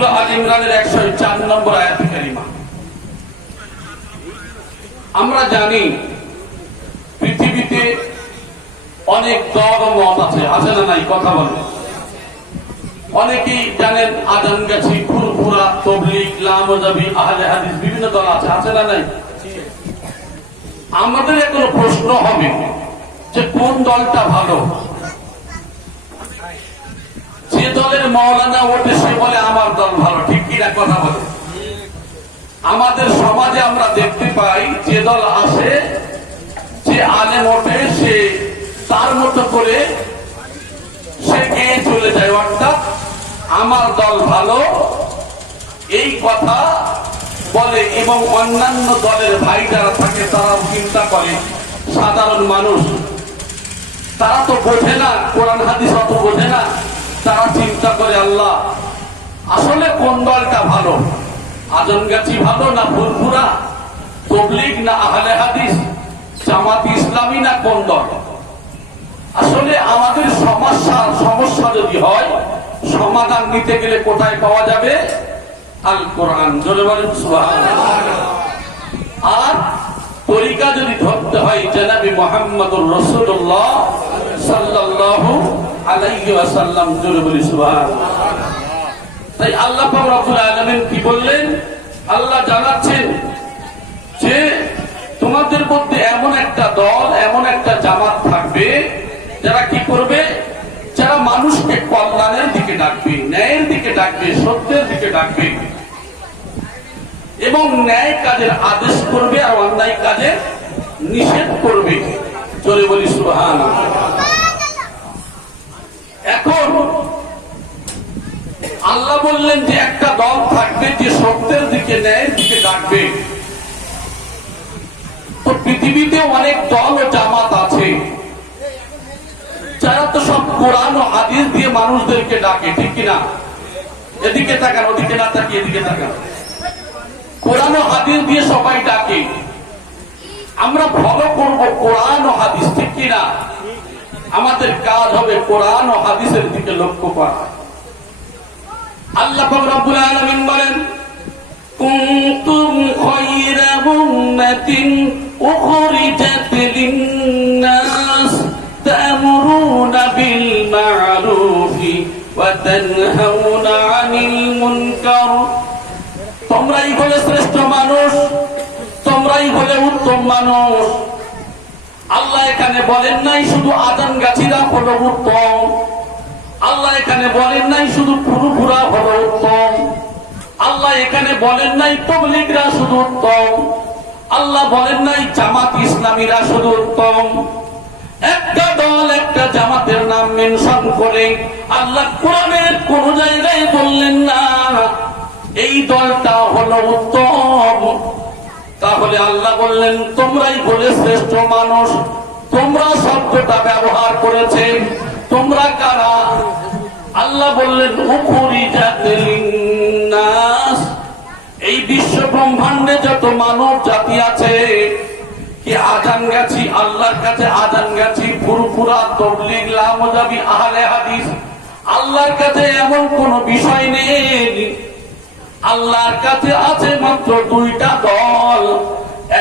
সূরা আল ইমরানের 104 নম্বর আয়াত কারিমা। আমরা জানি পৃথিবীতে অনেক দল ও মত আছে, আছে না নাই? কথা বলেন। অনেকেই জানেন আজানগাছি, ফুরফুরা, তাবলীগ, লামজাবি, আহলে হাদিস, বিভিন্ন দল আছে, আছে না নাই? আমাদের এখন প্রশ্ন হবে যে কোন দলটা ভালো? যে দলের মাওলানা ওঠে সে বলে আমার দল ভালো, ঠিক কিনা? কথা বলে। আমাদের সমাজে আমরা দেখতে পাই যে দল আসে, যে আলেম ওঠে, সে তার মতো করে সে গিয়ে চলে যায়, অর্থাৎ আমার দল ভালো এই কথা বলে। এবং অন্যান্য দলের ভাই যারা থাকে তারাও চিন্তা করে, সাধারণ মানুষ তারা তো বোঝে না, কোরআন হাদিস অত বোঝে না, তারা চিন্তা করে আল্লাহ আসলে কোন দলটা ভালো? আজমগাছি ভালো না ফুরফুরা, তাবলীগ না আহলে হাদিস, জামাত ইসলামী না কোন দল? আসলে আমাদের সমস্যা যদি হয়, সমাধান নিতে গেলে কোথায় পাওয়া যাবে? আল কোরআন। জোরে বলেন সুবহানাল্লাহ। আর তরিকা যদি ধরতে হয় জনাবে মুহাম্মদুর রাসূলুল্লাহ সাল্লাল্লাহু আলাইহি ওয়াসাল্লাম। জোরে বলি সুবহানাল্লাহ। তাই আল্লাহ পাক রব্বুল আলামিন কি বললেন? আল্লাহ জানাচ্ছেন যে তোমাদের মধ্যে এমন একটা দল, এমন একটা জামাত থাকবে যারা কি করবে? যারা মানুষকে কল্যাণের দিকে ডাকবে, ন্যায়ের দিকে ডাকবে, সত্যের দিকে ডাকবে এবং ন্যায় কাজের আদেশ করবে আর অন্যায় কাজের নিষেধ করবে। জোরে বলি সুবহানাল্লাহ। এখন আল্লাহ বললেন যে একটা দল থাকবে যে সত্যের দিকে, ন্যায়ের দিকে ডাকবে। তো পৃথিবীতে অনেক দল ও জামাত আছে যারা তো সব কোরআন ও হাদিস দিয়ে মানুষদেরকে ডাকে, ঠিক কিনা? এদিকে তাকান, ওদিকে না তাকিয়ে এদিকে তাকান। কোরআন ও হাদিস দিয়ে সবাই ডাকে, আমরা ফলো করব কোরআন ও হাদিস, ঠিক কিনা? আমাদের কাজ হবে কোরআন ও হাদিসের দিকে লক্ষ্য করা। আল্লাহ পাক রব্বুল আলামিন বলেন, কুনতুম খায়রা উম্মাতিন উখরিজাত লিন-নাস তা'মুরুনা বিল মা'রুফি ওয়া তানহাউনা 'আনিল মুনকার। তোমরাই হলে শ্রেষ্ঠ মানুষ, তোমরাই হলে উত্তম মানুষ। আল্লাহ এখানে বলেন নাই শুধু আজানগাছিরা হলো উত্তম, আল্লাহ এখানে বলেন নাই শুধু ফুরফুরা হলো উত্তম, আল্লাহ এখানে বলেন নাই তাবলীগরা শুধু উত্তম, আল্লাহ বলেন নাই জামাত ইসলামীরা শুধু উত্তম। একটা দল, একটা জামাতের নাম মেনশন করে আল্লাহ কোরআনের কোন জায়গায় বললেন না এই দলটা হলো উত্তম। তাহলে আল্লাহ বললেন তোমরাই বলে শ্রেষ্ঠ মানুষ। তোমরা শব্দটা ব্যবহার করেছে, তোমরা কারা? আল্লাহ বললেন উখরিজাত লিন-নাস। এই বিশ্ব ব্রহ্মাণ্ডে যত মানব জাতি আছে, কি আজানগাছি আল্লাহর কাছে, আজানগাছি, ফুরফুরা, তাবলীগ, লামজাবি, আহলে হাদিস, আল্লাহর কাছে এমন কোন বিষয় নেই। আল্লাহর কাছে আছে মাত্র দুইটা দল,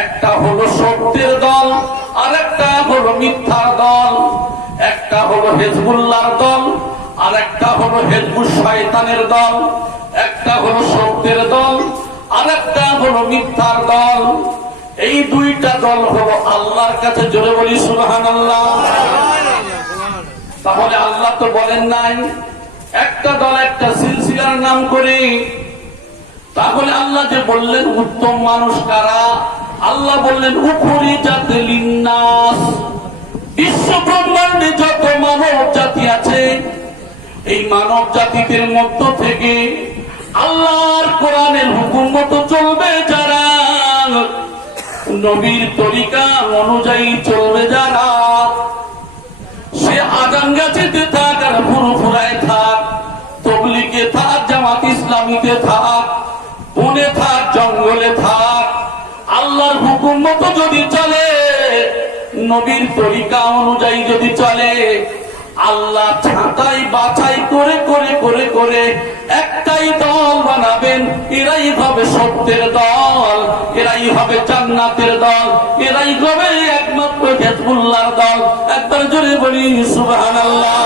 একটা হলো সত্যের দল আর একটা হলো মিথ্যার দল। একটা হলো হিজবুল্লাহর দল আর একটা হলো হিজবুশ শয়তানের দল। একটা হলো সত্যের দল আর একটা হলো মিথ্যার দল। এই দুইটা দল হলো আল্লাহর কাছে। জোরে বলি সুবহানাল্লাহ। তাহলে আল্লাহ তো বলেন নাই একটা দল, একটা সিলসিলার নাম করে। তাহলে আল্লাহ যে বললেন উত্তম মানুষ কারা? আল্লাহ বললেন উখরিজাত লিন-নাস। বিশ্ব ব্রহ্মাণ্ডে যত মানব জাতি আছে, এই মানব জাতিদের মধ্য থেকে আল্লাহর কোরআনের হুকুম মতো চলবে যারা, নবীর তরিকা অনুযায়ী চলবে যারা, সে আজানগাছিতে থাক আর ফুরফুরায় থাক, তাবলীগে থাক, জামাত ইসলামীতে থাক, বনে থাক, জঙ্গলে থাক, আল্লাহর হুকুম মতো যদি চলে, নবীর তরিকা অনুযায়ী যদি চলে, আল্লাহ ছাঁটাই বাছাই করে করে করে করে একটাই দল থাকবেন, এরাই হবে সত্যের দল, এরাই হবে জান্নাতের দল, এরাই হবে একমাত্র হিজবুল্লাহর দল। একবার জোরে বলি সুবহানাল্লাহ।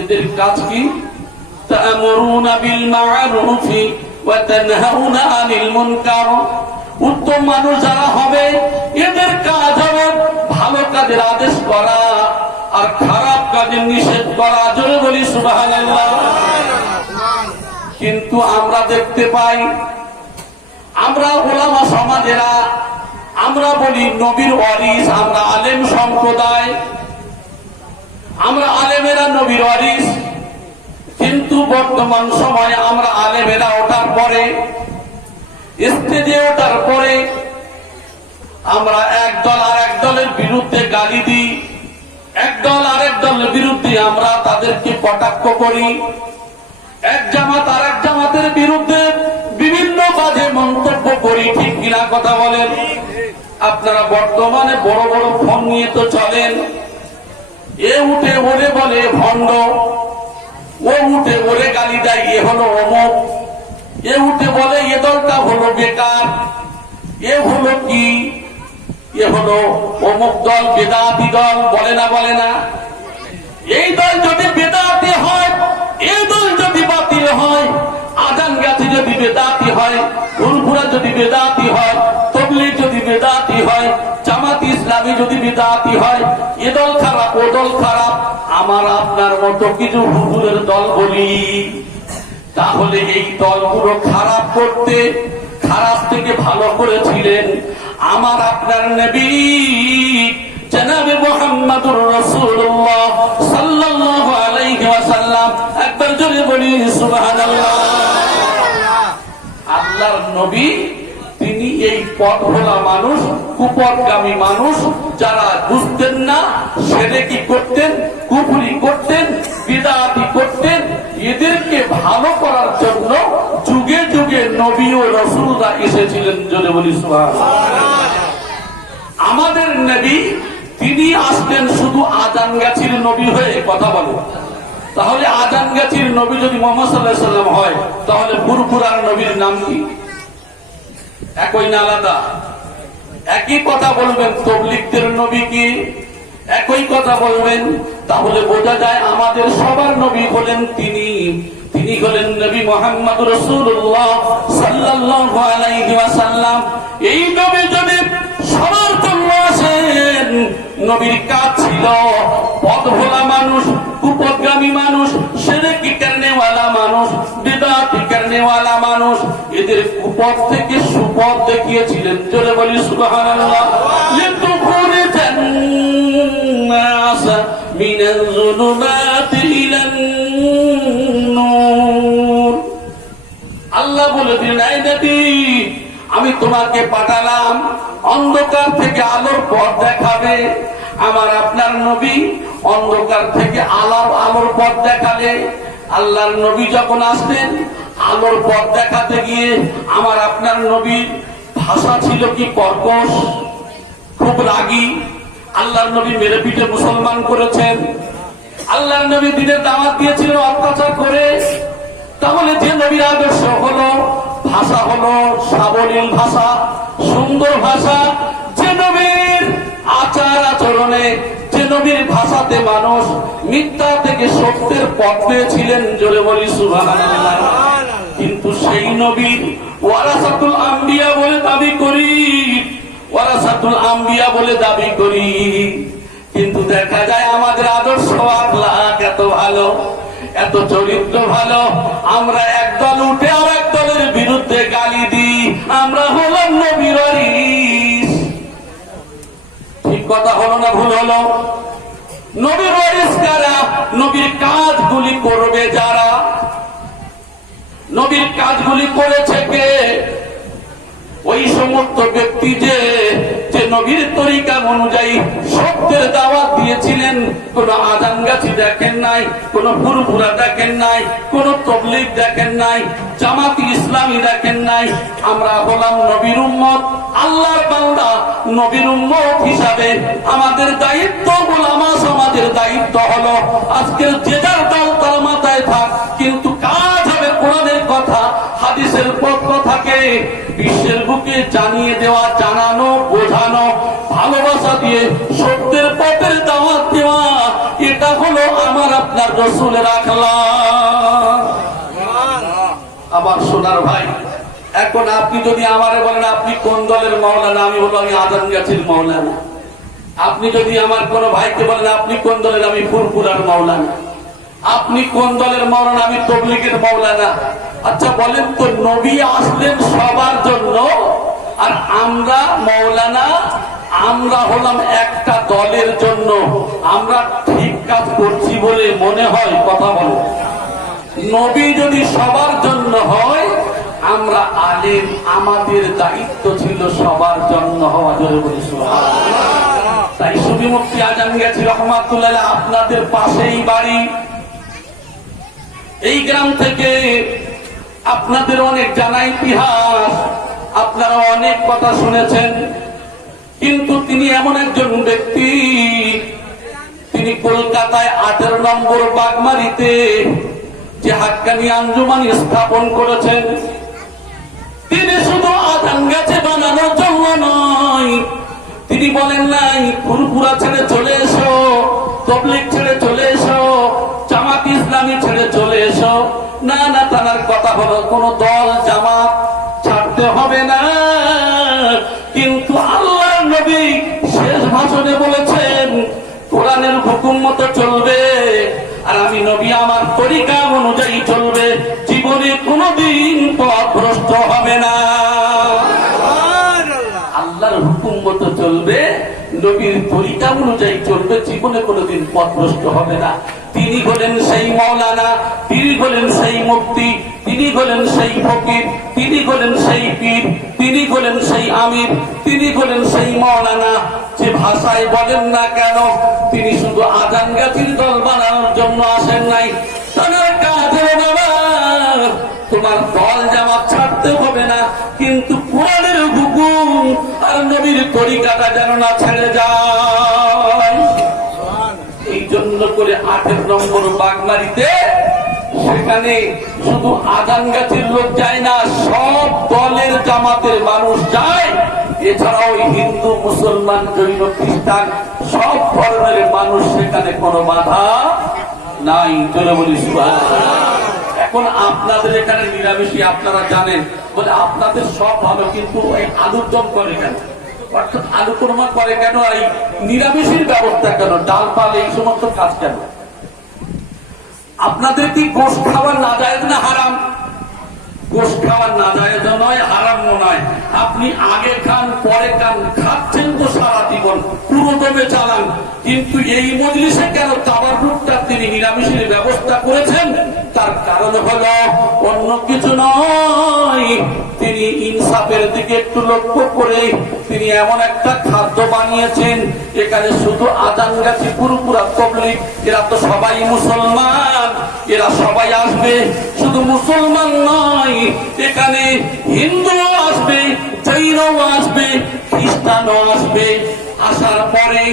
এদের কাজ কি? তা'মুরুনা বিল মা'রুফি ওয়া তানহাউনা আনিল মুনকার। উত্তম মানুষ যারা হবে এদের কাজ হবে ভালো কাজের আদেশ করা আর খারাপ কাজের নিষেধ করা। জোরে বলি সুবহানাল্লাহ। কিন্তু আমরা দেখতে পাই, আমরা ওলামা সমাজেরা আমরা বলি নবীর ওয়ারিস, আমরা আলেম সম্প্রদায়, আমরা আলেমেরা নবীর ওয়ারিস। কিন্তু বর্তমান সময়ে আমরা আলেমেরা ওঠার পরে, স্টেজে ওঠার পরে আমরা এক দল আর এক দলের বিরুদ্ধে গালি দিই, এক দল আরেক দলের বিরুদ্ধে আমরা তাদেরকে কটাক্ষ করি, এক জামাত আর এক জামাতের বিরুদ্ধে বিভিন্ন বাজে মন্তব্য করি। ঠিক কিনা কথা বলেন? আপনারা বর্তমানে বড় বড় ফোন নিয়ে তো চলেন, এ উঠে ওরে বলে ভণ্ড, ও উঠে ওরে গালি দেয় এ হলো অমুক, এ উঠে বলে এ দলটা হলো বেকার, এ হলো কি, এ হলো অমুক দল, বেদাতি দল, বলে না বলে না? এই দল যদি বেদাতি হয়, এই দল যদি বাতিল হয়, আজান গাছি যদি বেদাতি হয়, ফুরফুরা যদি বেদাতি হয়, তাবলীগ যদি বেদাতি হয়, জামাত ইসলামী যদি বেদাতি হয়, এ দল খারাপ ও দল খারাপ, আমার আপনার মতো কিছু হুজুরের দল বলি, তাহলে এই দলগুলো খারাপ করতে, খারাপ থেকে ভালো করেছিলেন আমার আপনার নবী জনাবে মুহাম্মদুর রাসূলুল্লাহ সাল্লাল্লাহু আলাইহি ওয়াসাল্লাম। একবার জোরে বলি সুবহানাল্লাহ। আল্লাহর নবী তিনি এই পথভোলা মানুষ, কুপথগামী মানুষ, যারা বুঝতেন না, শিরকি করতেন, কুফরি করতেন, বিদআতি করতেন, এদেরকে ভালো করার জন্য যুগে যুগে নবী ও রাসূলরা এসেছিলেন। জোরে বলি সুবহানাল্লাহ। আমাদের নবী তিনি আসতেন শুধু আজান গাছির নবী হয়ে। কথা বলে, তাহলে আজান গাছির নবী যদি মুহাম্মদ সাল্লাল্লাহু আলাইহি ওয়াসাল্লাম হয়, তাহলে ফুরফুরার নবীর নাম কি? একই না আলাদা? একই কথা বলবেন। তাবলীগদের নবী কি? একই কথা বলবেন। তাহলে বোঝা যায় আমাদের সবার নবী হলেন তিনি, তিনি হলেন নবী মুহাম্মদ রাসূলুল্লাহ সাল্লাল্লাহু আলাইহি ওয়াসাল্লাম। এই নবী যদি সবার জন্য আসেন, নবীর কাজ ছিল পথভোলা মানুষ, কুপথগামী মানুষ, শিরকি করনেওয়ালা মানুষ, বিদআত করনেওয়ালা মানুষ, এদের কুপথ থেকে সুপথ দেখিয়েছিলেন। জোরে বলি সুবহানাল্লাহ। লিতুখরিজান নাস মিনাজ যুলুমাতি ইলান নূর। আল্লাহ বলে দিলেন, এই নবী আমি তোমাকে পাঠালাম অন্ধকার থেকে আলোর পথ দেখাবে। আমার আপনার নবী অন্ধকার থেকে আলোর পথ দেখালে। আল্লাহর নবী যখন আসতেন আলোর পথ দেখাতে গিয়ে আমার আপনার নবীর ভাষা ছিল কি কর্কশ, খুব রাগী। আল্লাহর নবী মেরে পিঠে মুসলমান করেছেন। আল্লাহর নবী দিনের দাওয়াত দিয়েছিলেন অত্যাচার করে। তাহলে যে নবীর আদর্শ হলো, ভাষা হলো সাবলীল ভাষা, সুন্দর ভাষা, যে নবীর আচার আচরণে, যে নবীর ভাষাতে মানুষ মিথ্যা থেকে সত্যের পথ পেয়েছিলেন। জোরে বলি সুবহানাল্লাহ। কিন্তু সেই নবী ওয়ারাসাতুল আম্বিয়া বলে দাবি করি, ওয়ারাসাতুল আম্বিয়া বলে দাবি করি, কিন্তু দেখা যায় আমাদের আদর্শ আখলাক এত ভালো, এত চরিত্র ভালো, আমরা একদল উঠে আর এক দলের বিরুদ্ধে গালি দিই। আমরা হলাম নবীর ওয়ারিস। ঠিক কথা হলো না ভুল হলো? নবীর ওয়ারিস কারা? নবীর কাজগুলি করবে যারা। নবীর কাজগুলি করেছে কে? ওই সমস্ত ব্যক্তি যে নবীর তরিকা অনুযায়ী সত্যের দাওয়াত দিয়েছিলেন। কোন আজান গাছি দেখেন নাই, কোন ফুরফুরা দেখেন নাই, কোন তাবলীগ দেখেন নাই, জামাত ইসলামী দেখেন নাই। আমরা হলাম নবীর উম্মত, আল্লাহর বান্দা। নবীর উম্মত হিসাবে আমাদের দায়িত্ব, উলামা সমাজের দায়িত্ব হলো আজকের যে যার দল তার মাথায় থাক, কিন্তু কাজ হবে কোরআনের কথা, হাদিসের পক্ষ থাকে বিশ্বের বুকে জানিয়ে দেওয়া, জানানো, বোঝানো, ভালোবাসা দিয়ে সত্যের পথের দাওয়াত দেওয়া, এটা হলো আমার আপনার রাসূলের আখলাক। আমার সোনার ভাই, এখন আপনি যদি আমারে বলেন আপনি কোন দলের মাওলানা, আমি বলবো আমি আজানগাছির মাওলানা। আপনি যদি আমার কোন ভাইকে বলেন আপনি কোন দলের, আমি ফুরফুরার মাওলানা। আপনি কোন দলের মাওলানা, আমি তবলিগের মাওলানা। আচ্ছা বলেন তো, নবী আসলেন সবার জন্য, আর আমরা মাওলানা, আমরা হলাম একটা দলের জন্য। আমরা ঠিক কাজ করছি বলে মনে হয়? কথা বলে। নবী যদি সবার জন্য হয়, আমরা আলেম, আমাদের দায়িত্ব ছিল সবার জন্য হওয়া। জোরে বলি সুবহানাল্লাহ। তাই সুফি মুফতি আজানগাছি রহমাতুল্লাহ আপনাদের পাশেই বাড়ি। এই গ্রাম থেকে আপনাদের অনেক জানা ইতিহাস, আপনারা অনেক কথা শুনেছেন, কিন্তু তিনি এমন একজন ব্যক্তি, তিনি কলকাতায় 18 নম্বর বাগমারিতে যে হাক্কানি আঞ্জুমান স্থাপন করেছেন, তিনি শুধু আজানগাছি বানানোর জন্য নয়, তিনি বলেন নাই ফুরফুরা ছেড়ে চলে এসো, তবলিগ ছেড়ে চলে এসো, জামাত ইসলামী ছেড়ে চলে এসো। না না, তার কথা হলো কোন দল জামাত ছাড়তে হবে না। কিন্তু আল্লাহর নবী শেষ ভাষণে বলেছেন কোরআনের হুকুম মতো চলবে, আর আমি নবী আমার তরিকা অনুযায়ী চলবে, জীবনে কোনদিন পথভ্রষ্ট হবে না। আল্লাহর হুকুম মতো চলবে, নবীর তরিকা অনুযায়ী চলবে, জীবনে কোনদিন পথভ্রষ্ট হবে না। তিনি হলেন সেই মাওলানা, তিনি হলেন সেই মুফতি, তিনি হলেন সেই ফকির, তিনি হলেন সেই পীর, তিনি হলেন সেই আমির, তিনি হলেন সেই মাওলানা। যে ভাষায় বলেন না কেন, তিনি শুধু আজানগাছির দল বানানোর জন্য আসেন নাই। তার কাজে বাবা তোমার দল জামাত ছাড়তে হবে না, কিন্তু কোরআনের হুকুম আর নবীর তরিকাটা যেন না ছেড়ে যায়। এই জন্য করে 18 নম্বর বাগমারিতে সেখানে শুধু আজানগাছির লোক যায় না, সব দলের জামাতের মানুষ যায়। এছাড়াও হিন্দু, মুসলমান, জৈন, খ্রিস্টান সব ধর্মের মানুষ, সেখানে কোনো বাধা নাই। চলে বলি সুবহানাল্লাহ। এখন আপনাদের এখানে নিরামিষী, আপনারা জানেন বলে আপনাদের সব ভালো, কিন্তু এই আলুর দম করে কেন, অর্থাৎ আলু কোরমা করে কেন, এই নিরামিষের ব্যবস্থা কেন, ডাল পাল এই সমস্ত কাজ কেন? আপনাদের কি গোশত খাওয়া নাজায়েজ না হারাম? গোশত খাওয়া নাজায়েজ নয়, হারাম নয়। আপনি আগে খান পরে খান, খাচ্ছেন তো সারা জীবন, পুরো দমে চালান। কিন্তু এই মজলিসে কেন তাবাররুকটা তিনি নিরামিষের ব্যবস্থা করেছেন? তার কারণ হলো অন্য কিছু নয়, তিনি ইনসাফের দিকে একটু লক্ষ্য করে তিনি এমন একটা খাদ্য বানিয়েছেন, এখানে শুধু আজানগাছি, ফুরফুরা, তবলিগ এরা তো সবাই মুসলমান, এরা সবাই আসবে। শুধু মুসলমান নয়, এখানে হিন্দুও আসবে, জৈনও আসবে, খ্রিস্টানও আসবে। আসার পরে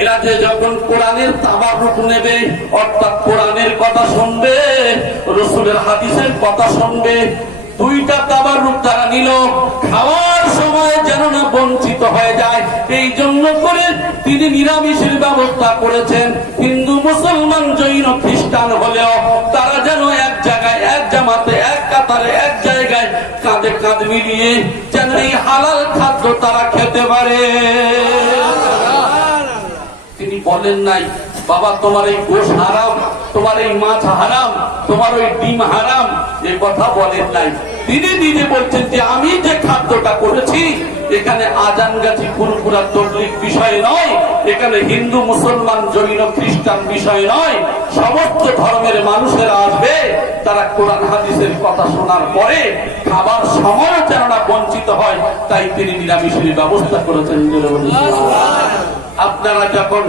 এরা যে যখন কোরআনের তাবাররুক নেবে, অর্থাৎ কোরআনের কথা শুনবে, রাসূলের হাদিসের কথা শুনবে, দুইটা তাবাররুক তারা নিল, খাওয়ার সময় যেন না বঞ্চিত হয়ে যায়, এই জন্য করে তিনি নিরামিষের ব্যবস্থা করেছেন। হিন্দু, মুসলমান, জৈন, খ্রিস্টান হলেও তারা যেন এক জায়গায়, এক জামাতে, এক কাতারে, এক জায়গায় কাঁধে কাঁধ মিলিয়ে যেন এই হালাল খাদ্য তারা খেতে পারে। তিনি বলেন নাই বাবা তোমার এই গোশ হারাম, তোমার এই মাছ হারাম, তোমার ওই ডিম হারাম, এ কথা বলেন নাই। তিনি নিজে বলছেন যে আমি যে খাদ্যটা করেছি, এখানে আজানগাছি, ফুরফুরা, তবলিগ বিষয় নয়, এখানে হিন্দু, মুসলমান, জৈন, খ্রিস্টান বিষয় নয়, সমস্ত ধর্মের মানুষেরা আসবে। তারা কোরআন হাদিসের কথা শোনার পরে খাবার সময় যেন না বঞ্চিত হয়, তাই তিনি নিরামিষের ব্যবস্থা করেছেন। আপনারা যখন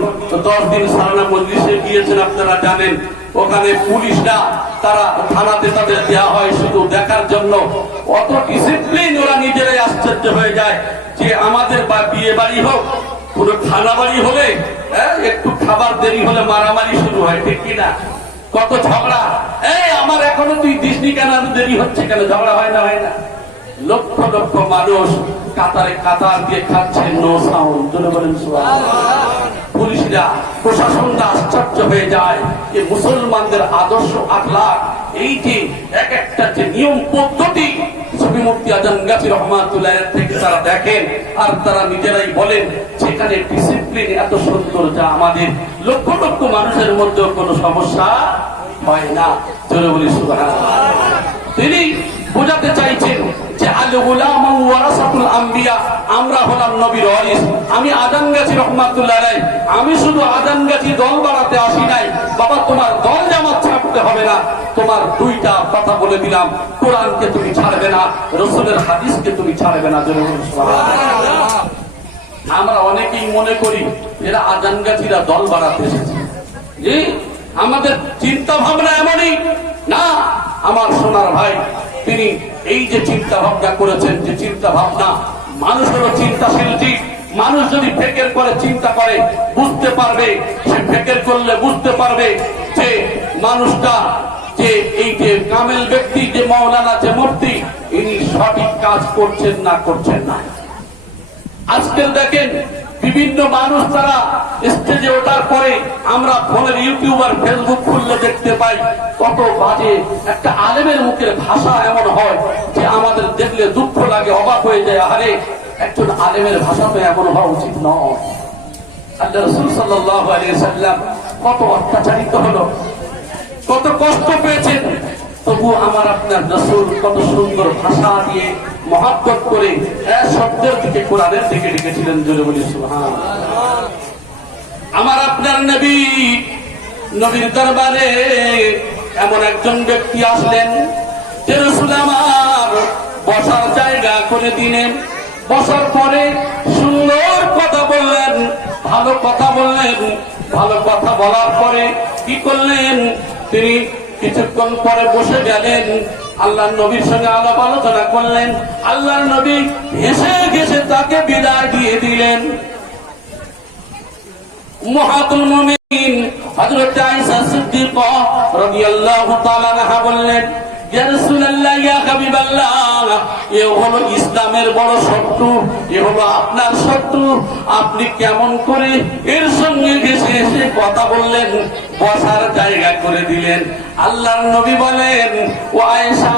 10 দিন সারানা মজলিসে গিয়েছেন, আপনারা জানেন ওখানে পুলিশরা, তারা থানাতে তাদের দেওয়া হয় শুধু দেখার জন্য। অত ডিসিপ্লিন, ওরা নিজেরাই আশ্চর্য হয়ে যায় যে আমাদের বিয়ে বাড়ি হোক, পুরো খানা বাড়ি হলে একটু খাবার দেরি হলে মারামারি শুরু হয়, ঠিক কিনা? কত ঝগড়া। এই আমার এখনো তুই দিসনি কেন, দেরি হচ্ছে কেন, ঝগড়া হয় না হয় না? লক্ষ লক্ষ মানুষ কাতারে কাতার দিয়ে খাচ্ছে, নো সাউন্ড, জোরে বলেন সুবহানাল্লাহ। পুলিশরা প্রশাসনরা আশ্চর্য হয়ে যায় যে মুসলমানদের আদর্শ আখলাক, এই যে এক একটা যে নিয়ম পদ্ধতি সুফি মুফতি আজম গাজী রহমাতুল্লাহ থেকে তারা দেখেন আর তারা নিজেরাই বলেন সেখানে ডিসিপ্লিন এত সুন্দর যা আমাদের লক্ষ লক্ষ মানুষের মধ্যে কোনো সমস্যা হয় না, জোরে বলি সুবহানাল্লাহ। তিনি বোঝাতে চাইছেন যে আল উলামা ওয়ারাসাতুল আম্বিয়া, আমরা হলাম নবীর ওয়ারিস। আমি আজম গাজী রহমাতুল্লাহ আলাইহি, আমি শুধু আজম গাজী দল বাড়াতে আসি নাই বাবা, তোমার দল জামাত ছাড়তে হবে না, তোমার দুইটা কথা বলে দিলাম, কোরআনকে তুমি ছাড়বে না, রাসূলের হাদিসকে তুমি ছাড়বে না, জোরে বলি সুবহানাল্লাহ। আমরা অনেকেই মনে করি এরা আজম গাজীরা দল বাড়াতে এসেছে, জি আমাদের চিন্তা ভাবনা এমনই না। আমার সোনার ভাই, তিনি এই যে চিন্তা ভাবনা করেছেন, যে চিন্তা ভাবনা মানুষেরও চিন্তাশীল জীব, মানুষ যদি ফেকের করে চিন্তা করে বুঝতে পারবে, সে ফেকের করলে বুঝতে পারবে যে মানুষটা যে এই যে কামেল ব্যক্তি, যে মাওলানা, যে মুফতি, ইনি সঠিক কাজ করছেন না করছেন না। আজকাল দেখেন বিভিন্ন মানুষ তারা স্টেজে ওঠার পরে আমরা ফোনের ইউটিউব আর ফেসবুক খুললে দেখতে পাই কত বাজে একটা আলেমের মুখের ভাষা এমন হয় যে আমাদের দেখলে দুঃখ লাগে, অবাক হয়ে যায়, আরে একজন আলেমের ভাষা তো এমন হওয়া উচিত নয়। আল্লাহ রাসূল সাল্লাল্লাহু আলাইহি ওয়াসাল্লাম কত অত্যাচারিত হলো, কত কষ্ট পেয়েছেন, তবু আমার আপনার রাসূল কত সুন্দর ভাষা দিয়ে মহব্বত করে শব্দের দিকে, কোরআনের দিকে ডেকেছিলেন, জোরে বলি সুবহানাল্লাহ। আমার আপনার নবী, নবীর দরবারে এমন একজন ব্যক্তি আসলেন যে রাসূল আমার বসার জায়গা করে দিলেন। বসার পরে সুন্দর কথা বললেন, ভালো কথা বললেন। ভালো কথা বলার পরে কি করলেন, তিনি কিছুক্ষণ পরে বসে গেলেন, আল্লাহর নবীর সঙ্গে আলাপ আলোচনা করলেন। আল্লাহর নবী হেসে হেসে তাকে বিদায় দিয়ে দিলেন। উম্মাহাতুল মুমিনিন হযরত আয়েশা সিদ্দিকা রাদিয়াল্লাহু তাআলা আনহা বললেন, ইয়া রাসূলুল্লাহ, ইয়া হাবিবাল্লাহ, এ হলো ইসলামের বড় শত্রু, এ হলো আপনার শত্রু, আপনি কেমন করে এর সঙ্গে ঘেঁষে এসে কথা বললেন, বসার জায়গা করে দিলেন। আল্লাহর নবী বলেন, ও আয়েশা,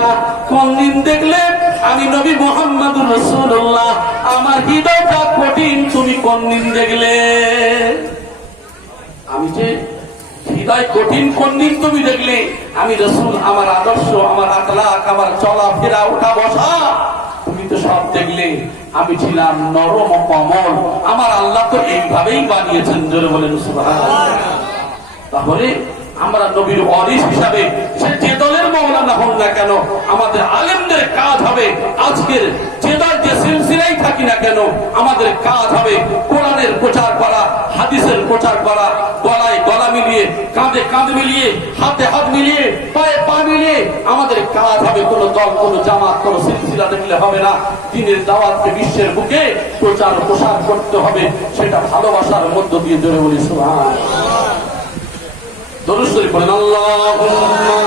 কোন দিন দেখলে আমি নবী মুহাম্মদুর রাসূলুল্লাহ, আমার হৃদয়টা কঠিন, তুমি কোন দিন দেখলে? আমি যে হৃদয় কঠিন কোন দিন তুমি দেখলে? আমি রাসূল, আমার আদর্শ, আমার আখলাক, আমার চলাফেরা, ওঠা বসা, তুমি তো সব দেখলে। আমি ছিলাম নরম ও কোমল, আমার আল্লাহ তো এইভাবেই বানিয়েছেন, জোরে বলেন সুবহানাল্লাহ। তাহলে আমরা নবীর ওয়ারিস হিসাবে সে যে দলের মাওলানা হন না কেন, আমাদের আলেমদের কাজ হবে আজকের যে দল যে সিলসিলাই থাকি না কেন, আমাদের কাজ হবে কোরআনের প্রচার করা, হাদিসের প্রচার করা, গলায় গলা মিলিয়ে, কাঁধে কাঁধ মিলিয়ে, হাতে হাত মিলিয়ে, পায়ে পা মিলিয়ে আমাদের কাজ হবে। কোন দল, কোন জামাত, কোন সিলসিলা দেখলে হবে না। দ্বীনের দাওয়াতকে বিশ্বের বুকে প্রচার প্রসার করতে হবে, সেটা ভালোবাসার মধ্য দিয়ে, জোরে বলি সুবহানাল্লাহ। দরুদ শরীফ পড়েন, আল্লাহুম্মা।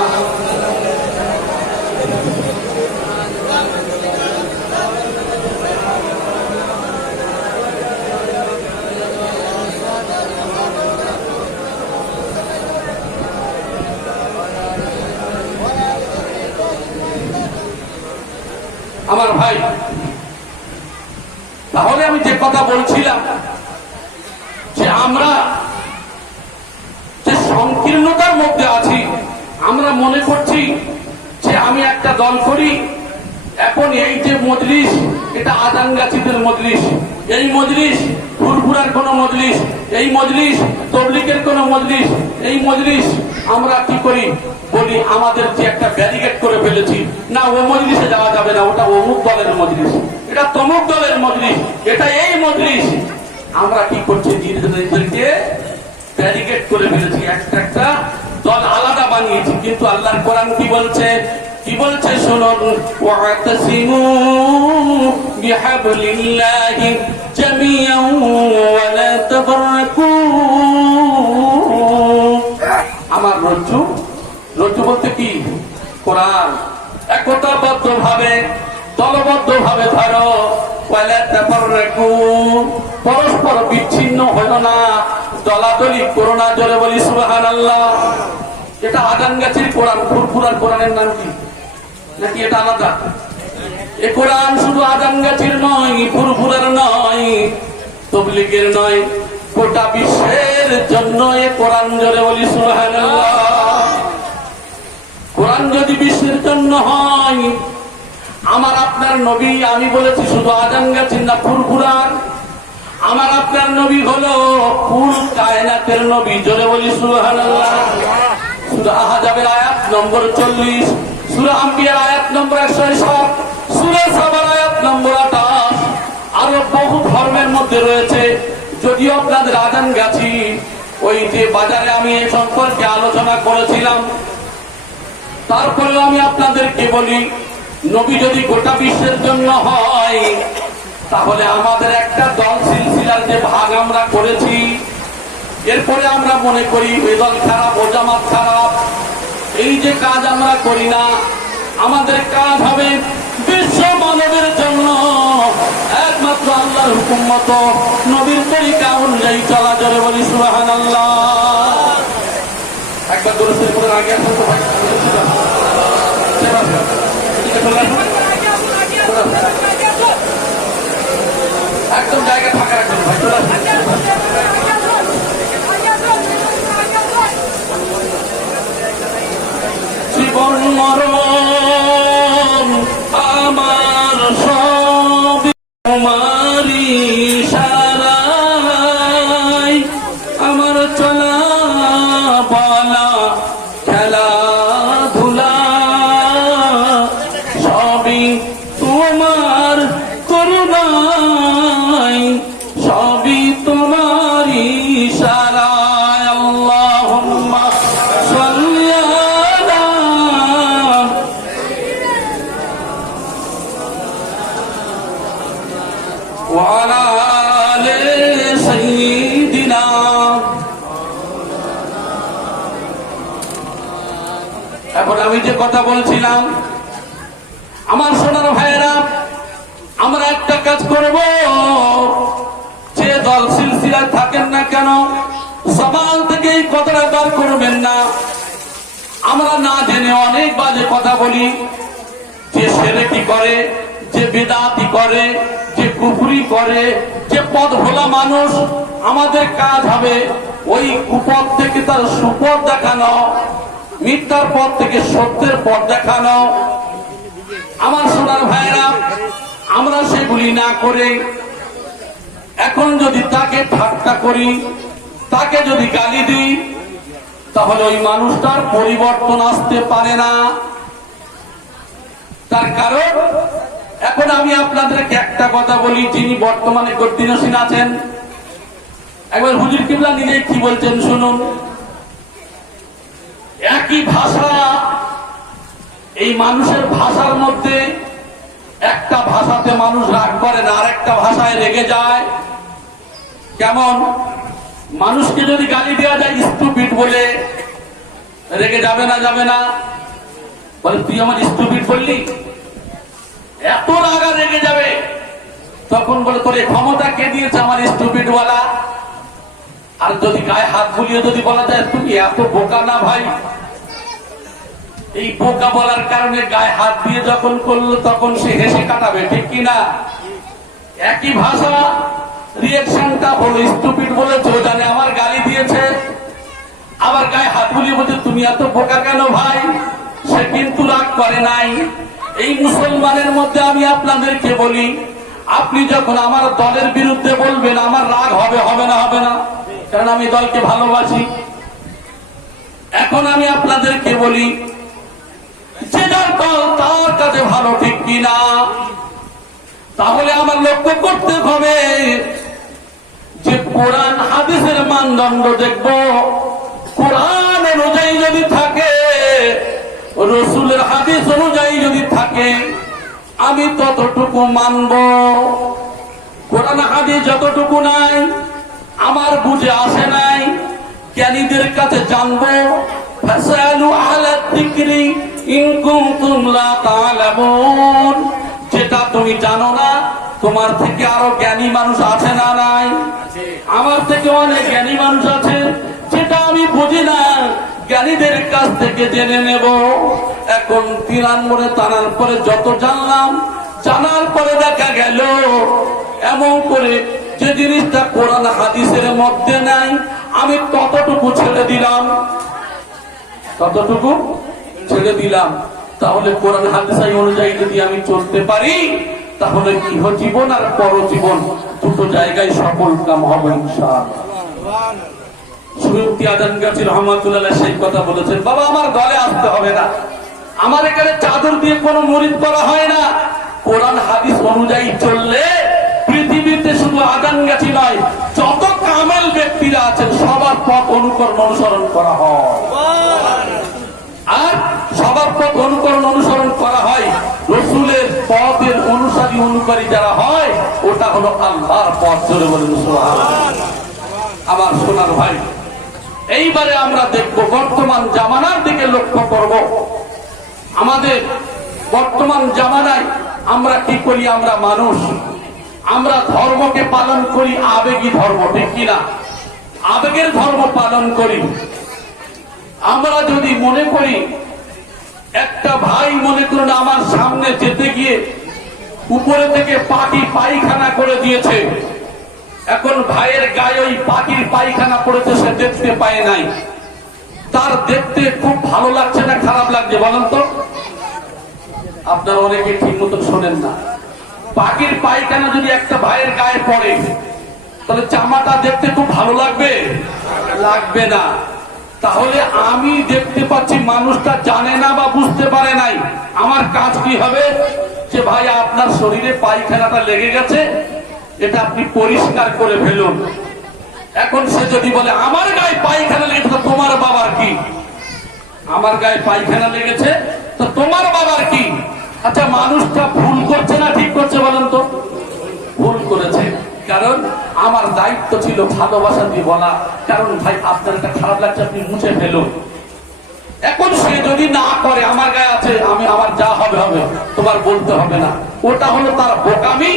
আমার ভাই, তাহলে আমি যে কথা বলছিলাম যে আমরা যে সংকীর্ণতার মধ্যে আছি, আমরা মনে করছি যে আমি একটা দল করি, এখন এই যে মজলিস, এটা আজানগাছিদের মজলিস, এই মজলিস ফুরফুরার কোন মজলিস, এই মজলিস তবলিগের কোন মজলিস, এই মজলিস আমরা কি করি, বলি আমাদের যে একটা ব্যারিকেড করে ফেলেছি, না ও মজলিসে যাওয়া যাবে না, ওটা অমুক দলের মজলিস, এটা তমুক দলের মজলিস, এটা এই মজলিস। আমরা কি করছি, নিজেদেরকে ব্যারিকেড করে ফেলেছি, একটা একটা দল আলাদা বানিয়েছি। কিন্তু আল্লাহর কোরআন কি বলছে, কি বলছে শুনুন, ওয়াতাসিমু বিহাবলিল্লাহি জামিআন ওয়া লা তাফাররাকু। আমার রজ্জু বলতে কি? কোরআন। একতাবদ্ধ ভাবে দলবদ্ধ ভাবে ধরো, পরস্পর বিচ্ছিন্ন হলো না, দলাদলি করো না। জোরে বলি সুবহানাল্লাহ। এটা আজানগাছির কোরআন। ফুরফুরার কোরআনের নাম কি নাকি এটা আলাদা? এ কোরআন শুধু আজানগাছির নয়, ফুরফুরার নয়, তবলিগের নয়, গোটা বিশ্বের জন্য এ কোরআন। জোরে বলি সুবহানাল্লাহ। কোরআন যদি বিশ্বের জন্য হয়, আমার আপনার নবী, আমি বলেছি শুধু আজানগাছির না, ফুরফুরার, আমার আপনার নবী হলো কুল কায়নাতের নবী। জোরে বলি সুবহানাল্লাহ। সূরা আহজাবের আয়াত নম্বর 40, সূরা আম্বিয়ার আয়াত নম্বর 107, সূরা সাবার আয়াত নম্বর 28, আরো বহু ধর্মের মধ্যে রয়েছে। যদিও আপনাদের আজানগাছি ওই যে বাজারে আমি এই সম্পর্কে আলোচনা করেছিলাম, তারপরেও আমি আপনাদেরকে বলি, নবী যদি গোটা বিশ্বের জন্য হয়, তাহলে আমাদের একটা দল সিলসিলার যে ভাগ আমরা করেছি, এরপরে আমরা মনে করি ওই দল খারাপ, ও জামাত খারাপ, এই যে কাজ আমরা করি না, আমাদের কাজ হবে বিশ্ব মানবের জন্য, একমাত্র আল্লাহর হুকুম মতো নবীর তরিকা অনুযায়ী চলা। জোরে বলি সুবহানাল্লাহ। একবার দরুদের পরে আগে আসতে হয়, একদম জায়গা ফাঁকা রাখবেন ভাই। জীবন মরণ আমার সব তোমারই ইশারায়, আমার চলা বলা খেলাধুলা সবই তোমার করুণায়, সবই তোমার ইশারায়। আল্লাহুম্মা সাল্লি আলা ওয়া আলা আলি সাইয়্যিদিনা। এখন আমি যে কথা বলছিলাম, আমার সোনার ভাইয়েরা, আমরা একটা কাজ করব, যে দল সিলসিলায় থাকেন না কেন, সমাজ থেকে এই কথাটা বার করবেন না। আমরা না জেনে অনেক বাজে কথা বলি, যে শিরকি করে, যে বিদআতি করে, যে কুফরি করে, যে পথ ভোলা মানুষ, আমাদের কাজ হবে ওই কুপথ থেকে তার সুপথ দেখানো, মিথ্যার পথ থেকে সত্যের পথ দেখানো। আমার সোনার ভাইয়েরা, আমরা সেগুলি না করে এখন যদি তাকে ঠাট্টা করি, তাকে যদি গালি দিই, তাহলে ওই মানুষটার পরিবর্তন আসতে পারে না। তার কারণ, এখন আমি আপনাদেরকে একটা কথা বলি, যিনি বর্তমানে গদ্দিনসীন আছেন, একবার হুজুর কিবলা নিজে কি বলছেন শুনুন। একই ভাষা, এই মানুষের ভাষার মধ্যে একটা ভাষাতে মানুষ রাগ করে না, আর একটা ভাষায় রেগে যায়। কেমন? মানুষকে যদি গালি দেওয়া যায় স্টুপিড বলে, রেগে যাবে না? যাবে না? বলে তুই আমার স্টুপিড বললি, এত রাগা রেগে যাবে। তখন বলে তোর এই ক্ষমতা কে দিয়েছে আমার স্টুপিড বলা? আর যদি গায়ে হাত বুলিয়ে যদি বলা যায় তুমি এত বোকা না ভাই, এই বোকা বলার কারণে গায়ে হাত দিয়ে যখন করলো তখন সে হেসে কাটাবে, ঠিক কিনা? একই ভাষা, রিয়েকশনটা হলো স্টুপিড বলেছে, ও জানে আমার গালি দিয়েছে, আবার গায়ে হাত বুলিয়ে বলছে তুমি এত বোকা কেন ভাই, সে কিন্তু রাগ করে নাই। এই মুসলমানের মধ্যে আমি আপনাদেরকে বলি, আপনি যখন আমার দলের বিরুদ্ধে বলবেন, আমার রাগ হবে, হবে না? হবে না, কারণ আমি দলকে ভালোবাসি। এখন আমি আপনাদেরকে বলি, যে যার দল তার কাছে ভালো, ঠিক কিনা? তাহলে আমার লক্ষ্য করতে হবে যে কোরআন হাদিসের মানদণ্ড দেখব, কোরআন অনুযায়ী যদি থাকে, রসুলের হাদিস অনুযায়ী যদি থাকে, আমি ততটুকু মানব। কোরআন হাদিস যতটুকু নাই, আমার বুঝে আসে নাই, জ্ঞানীদের কাছে জানবো, ফাসালু আলা যিকরি ইন কুনতুম লা তা'লামুন। যেটা তুমি জানো না, তোমার থেকে আরো জ্ঞানী মানুষ আছে না নাই? আমার থেকে অনেক জ্ঞানী মানুষ আছে, যেটা আমি বুঝি না, জ্ঞানীদের কাছ থেকে জেনে নেব। এখন 3 নম্বরে টানার পরে যত জানলাম, জানার পরে দেখা গেল এমন করে যে জিনিসটা কোরআন হাদিসের মধ্যে নাই, আমি ততটুকু ছেড়ে দিলাম, ততটুকু ছেড়ে দিলাম। তাহলে কোরআন হাদিস অনুযায়ী যদি আমি চলতে পারি, তাহলে ইহ জীবন আর পরজীবন দুটো জায়গায় সফল কাম হবে ইনশাআল্লাহ। সুয়ুক্তি আজান গাছি রহমাতুল্লাহ সেই কথা বলেছেন, বাবা আমার ঘরে আসতে হবে না, আমার এখানে চাদর দিয়ে কোনো মুরিদ করা হয় না। কোরআন হাদিস অনুযায়ী চললে পৃথিবীতে শুধু আজান গাছি নয়, যত কামেল ব্যক্তিরা আছেন সবার পথ অনুসরণ করা হয়। আর সবার পথ অনুসরণ করা হয়, রসুলের পথের অনুসারী অনুকারী যারা হয়, ওটা হলো আল্লাহর পথ। জোরে বলেন সুবহানাল্লাহ। আমার সোনার ভাই, এইবারে আমরা দেখব বর্তমান জামানার দিকে লক্ষ্য করব। আমাদের বর্তমান জামানায় আমরা কি করি? আমরা মানুষ, আমরা ধর্মকে পালন করি আবেগী ধর্ম, ঠিক কিনা? আবেগের ধর্ম পালন করি। আমরা যদি মনে করি, একটা ভাই মনে করুন আমার সামনে যেতে গিয়ে উপরে থেকে পাখি পায়খানা করে দিয়েছে, এখন ভাইয়ের গায়ে ওই পাখির পায়খানা পড়েছে, সে দেখতে পায় নাই, তার দেখতে খুব ভালো লাগছে না খারাপ লাগছে বলেন তো? আপনারা অনেকে ঠিক মতো শোনেন না। পাখির পায়খানা যদি একটা ভাইয়ের গায়ে পড়ে, তাহলে জামাটা দেখতে খুব ভালো লাগবে? লাগবে না। তাহলে আমি দেখতে পাচ্ছি মানুষটা জানে না বা বুঝতে পারে নাই, আমার কাজ কি হবে? যে ভাই আপনার শরীরে পায়খানাটা লেগে গেছে, এটা আপনি পরিষ্কার করে ফেলুন। এখন সে যদি বলে আমার গায়ে পায়খানা লেগেছে, তোমার বাবার কি? আমার গায়ে পায়খানা লেগেছে তো তোমার বাবার কি? আচ্ছা, মানুষটা ভুল করছে না ঠিক করছে বলেন তো? ভুল করেছে, কারণ আমার দায়িত্ব ছিল ভালোবাসা দিয়ে বলা, কারণ ভাই আপনার এটা খারাপ লাগছে, আপনি মুছে ফেলুন। এখন সে যদি না করে, আমার গায়ে আছে, আমি আমার যা হবে হবে, তোমার বলতে হবে না, ওটা হলো তার বোকামি।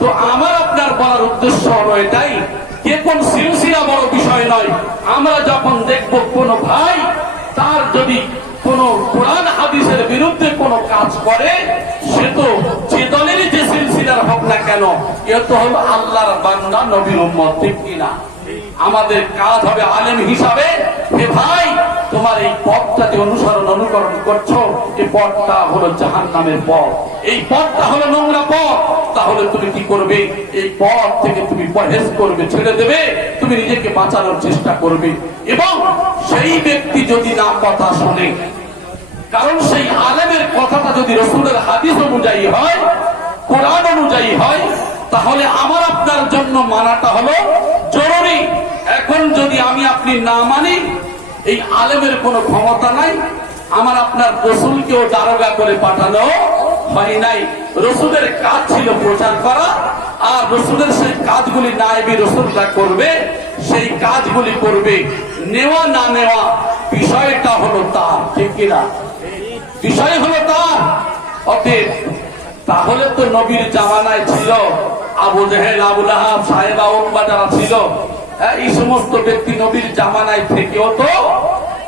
তো আমার আপনার বলার উদ্দেশ্য হলো এটাই, কে কোন সিলসিলা বড় বিষয় নয়। আমরা যখন দেখব কোন ভাই তার যদি কোন কোরআন হাদিসের বিরুদ্ধে কোন কাজ করে, সে তো যে দলেরই যে সিলসিলার হোক না কেন, এ তো হলো আল্লাহর বান্দা, নবীর উম্মত, ঠিক কিনা? আমাদের কাজ হবে আলেম হিসাবে, হে ভাই তোমার এই পথটা যে অনুকরণ করছো, এই পথটা হলো জাহান্নামের পথ, এই পথটা হলো নোংরা পথ। তাহলে তুমি কি করবে? এই পথ থেকে তুমি পরহেজ করবে, ছেড়ে দেবে, তুমি নিজেকে বাঁচানোর চেষ্টা করবে। এবং সেই ব্যক্তি যদি না কথা শোনে, কারণ সেই আলেমের কথাটা যদি রাসূলের হাদিস অনুযায়ী হয়, কোরআন অনুযায়ী হয়, তাহলে আমার আপনার জন্য মানাটা হলো জরুরি। এখন যদি আমি আপনি না মানি, এই আলেমের কোনো ক্ষমতা নাই। আমার আপনার রাসূলকেও দারোগা করে পাঠানো হয় নাই। রাসূলের কাজ ছিল প্রচার করা, আর রাসূলের সেই কাজগুলি নায়েবে রাসূলরা করবে, সেই কাজগুলি করবে। নেওয়া না নেওয়া বিষয়টা হলো তার, ঠিক কিনা? বিষয় হলো তার। অতএব তাহলে তো নবীর জামানায় ছিল আবু জেহেল, আবু লাহাব, সাহেবা, উতবা যারা ছিল, এই সমস্ত ব্যক্তি নবীর জামানায় থেকেও তো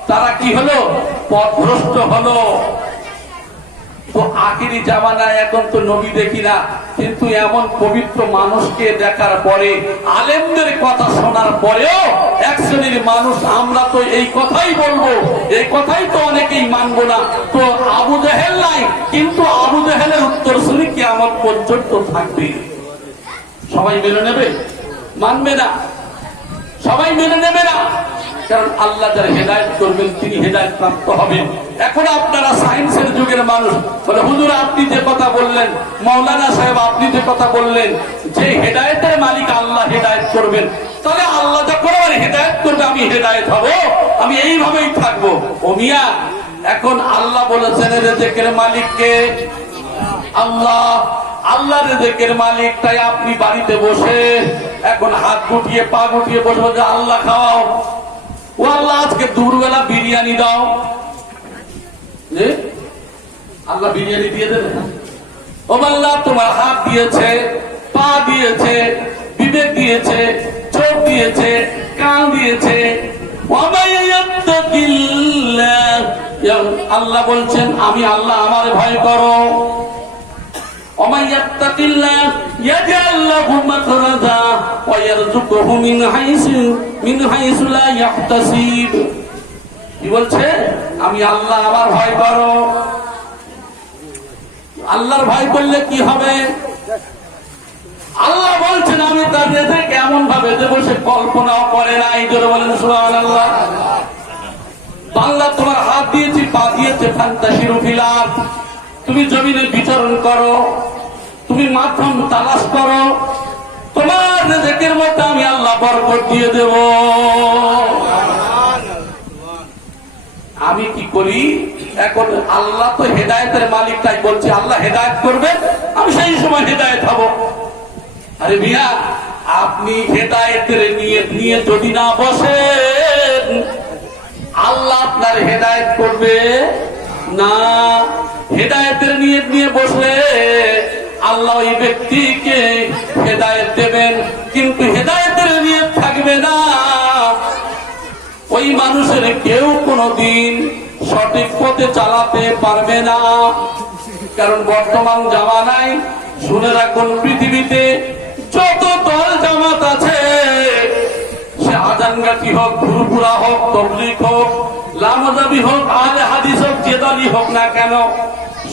তারা কি হলো? পথভ্রষ্ট হলো। তো আখিরি জামানায় এখন তো নবী দেখি না, কিন্তু এমন পবিত্র মানুষকে দেখার পরে, আলেমদের কথা শোনার পরেও এক শ্রেণীর মানুষ আমরা তো এই কথাই বলবো, এই কথাই তো অনেকেই মানবো না। তো আবু জেহেল নাই, কিন্তু আবু জেহেলের উত্তর শুনি কিয়ামত পর্যন্ত থাকবে। সবাই মেনে নেবে? মানবে না, সবাই মেনে নেবে না। কারণ আল্লাহ যারা হেদায়েত করবেন তিনি হেদায়েত প্রাপ্ত হবেন। এখন আপনারা সায়েন্সের যুগের মানুষ বলে, হুজুর আপনি যে কথা বললেন, মাওলানা সাহেব আপনি যে কথা বললেন, যে হেদায়েতের মালিক আল্লাহ হেদায়েত করবেন, তাহলে আল্লাহ যখন আমার হেদায়েত করবে আমি হেদায়েত হব, আমি এইভাবেই থাকবো। ও মিয়া, এখন আল্লাহ বলেছেন রিজিকের মালিককে আল্লাহ, আল্লাহ রিজিকের মালিক। তাই আপনি বাড়িতে বসে এখন হাত গুটিয়ে পা গুটিয়ে বসে বসে আল্লাহ খাওয়াও, ও আল্লাহ আজকে দুপুরবেলা বিরিয়ানি দাও, আল্লাহ বিরিয়ানি দিয়ে দেবে না। ও আল্লাহ তোমার হাত দিয়েছে, পা দিয়েছে, বিবেক দিয়েছে, চোখ দিয়েছে, কান দিয়েছে। আল্লাহ বলছেন আমি আল্লাহ, আমার ভয় করো। কি বলছে? আমি আল্লাহ, আমার ভয় করো। আল্লাহর ভয় করলে কি হবে? আল্লাহ বলছেন আমি তার রেজেক এমন ভাবে দেবো সে কল্পনাও করে না। এই জোরে বলেন সুবহানাল্লাহ। বাংলা তোমার হাত দিয়েছি, পা দিয়েছে, ফান্তাসিরু ফিল আরদ, তুমি জমিনে বিচরণ করো, তুমি মাধ্যম তালাশ করো, তোমার রেজেকের মধ্যে আমি আল্লাহ বরকত দিয়ে দেব। আমি কি করি এখন? আল্লাহ তো হেদায়েতের মালিক, তাই বলছি আল্লাহ হেদায়েত করবেন, আমি সেই সময় হেদায়েত হব। আরে মিয়া, আপনি হেদায়েতের নিয়ত নিয়ে যদি না বসেন, আল্লাহ আপনার হেদায়েত করবে না। হেদায়েতের নিয়ত নিয়ে বসলে আল্লাহ ওই ব্যক্তিকে হেদায়েত দেবেন, কিন্তু হেদায়েতের নিয়ত থাকবে না, ওই মানুষের কেউ কোনোদিন সঠিক পথে চালাতে পারবে না। কারণ বর্তমান জামানায় শুনে রাখুন, পৃথিবীতে যত দল জামাত আছে, সে আজানগাতি হোক, ফুরফুরা হোক, তবলিগ হোক, লামাজাবি হোক, আহলে হাদিস হোক, যে দলই হোক না কেন,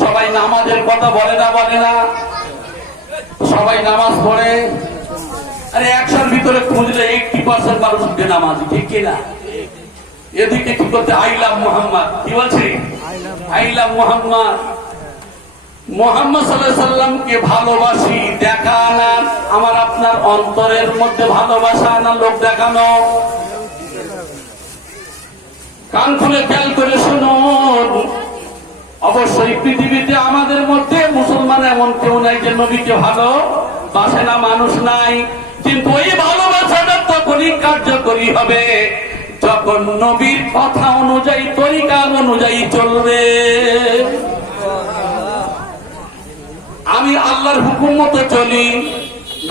সবাই নামাজের কথা বলে না? বলে না? সবাই নামাজ পড়ে। আরে 100-র ভিতরে খুঁজলে 80% মানুষ বেনামাজি, ঠিক কিনা? এদিকে কি করতে? আইলাম মোহাম্মদ, কি বলছে? আইলাম মোহাম্মদ। মোহাম্মদ সাল্লাল্লাহু আলাইহি সাল্লামকে ভালোবাসি, দেখা না আমার আপনার অন্তরের মধ্যে ভালোবাসা, না লোক দেখানো? কান খুলে খেয়াল করে শুনুন, অবশ্যই পৃথিবীতে আমাদের মধ্যে মুসলমান এমন কেউ নাই যে নবীকে ভালোবাসে না, মানুষ নাই। কিন্তু ওই ভালোবাসাটা তখনই কার্যকরী হবে যখন নবীর কথা অনুযায়ী, তরিকা অনুযায়ী চলবে। আমি আল্লাহর হুকুম মতো চলি,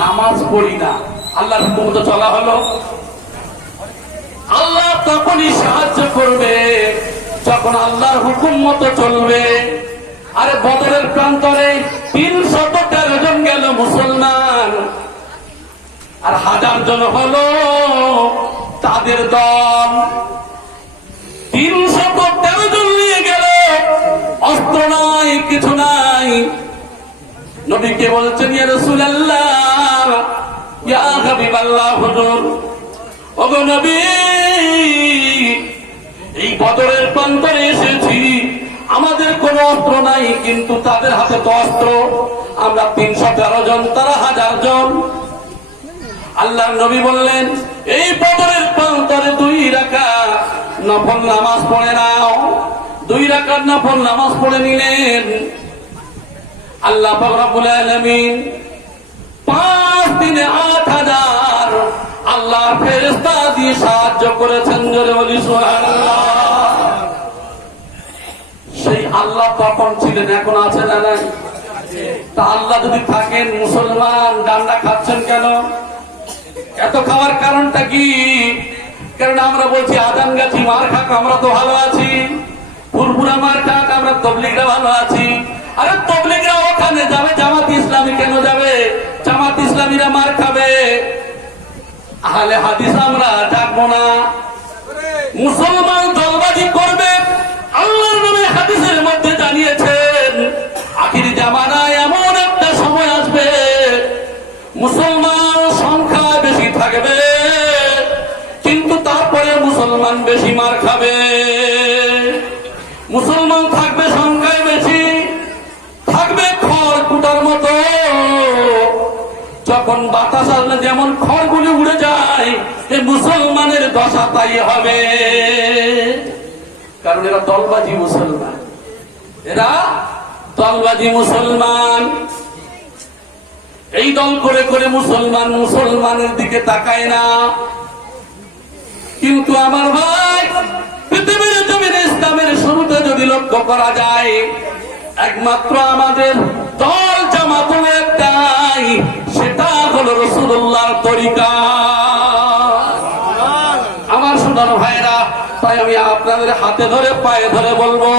নামাজ পড়ি না, আল্লাহর হুকুম মতো চলা হলো, আল্লাহ তখনই সাহায্য করবে যখন আল্লাহর হুকুম মতো চলবে। আরে বদরের প্রান্তরে 313 জন গেল মুসলমান, আর 1000 জন হলো তাদের দল। 313 জন নিয়ে গেল, অস্ত্র নাই, কিছু নাই। নবীকে বলছেন ইয়া রাসূলুল্লাহ, ইয়া হাবিবাল্লাহ, হুজুর, ওগো নবী, এই বদরের প্রান্তরে এসেছি, আমাদের কোনো অস্ত্র নাই, কিন্তু তাদের হাতে তো অস্ত্র। আমরা 313 জন, তারা 1000 জন। আল্লাহর নবী বললেন এই বদরের প্রান্তরে 2 রাকাত নফল নামাজ পড়ে নাও। 2 রাকাত নফল নামাজ পড়ে নিলেন। আল্লাহ পাক রব্বুল আলামিন 5 দিনে 8000 আল্লাহর ফেরেশতা দিয়ে সাহায্য করেছেন। জোরে বলি সুবহানাল্লাহ। সেই আল্লাহ তখন ছিলেন, এখন আছে না নাই? তা আল্লাহ যদি থাকেন, মুসলমান ডান্ডা খাচ্ছেন কেন? এত খাওয়ার কারণটা কি? কারণ আমরা বলছি আজান গাছি মার খাক, আমরা তো ভালো আছি। ফুরফুরা মার খাক, আমরা তবলিগরা ভালো আছি। আরে তবলিগরা ওখানে যাবে, জামাত ইসলামী কেন যাবে? জামাত ইসলামীরা মার খাবে। আহলে হাদিস আমরা ডাকবো না। মুসলমান দলবাজি করবে, আল্লাহর নবী হাদিসের মধ্যে জানিয়েছেন আখিরি জামানায় এমন একটা সময় আসবে মুসলমান সংখ্যা বেশি থাকবে, কিন্তু তারপরে মুসলমান বেশি মার খাবে। মুসলমান থাকবে সংখ্যায় বেশি, থাকবে খড় কুটার মতো। যখন বাতাস আসলে যেমন খড়গুলি উড়ে যায়, এই মুসলমানের দশা তাই হবে। কারণ এরা দলবাজি মুসলমান, এরা দলবাজি মুসলমান। এই দল করে করে মুসলমানের দিকে তাকায় না। কিন্তু আমার ভাই, পৃথিবীর জমিনে ইসলামের শুরুতে যদি লক্ষ্য করা যায়, একমাত্র আমাদের দল জামাত একটাই, সেটা হলো রাসূলুল্লাহর তরিকা। আমার সোনার ভাইরা, তাই আমি আপনাদের হাতে ধরে পায়ে ধরে বলবো,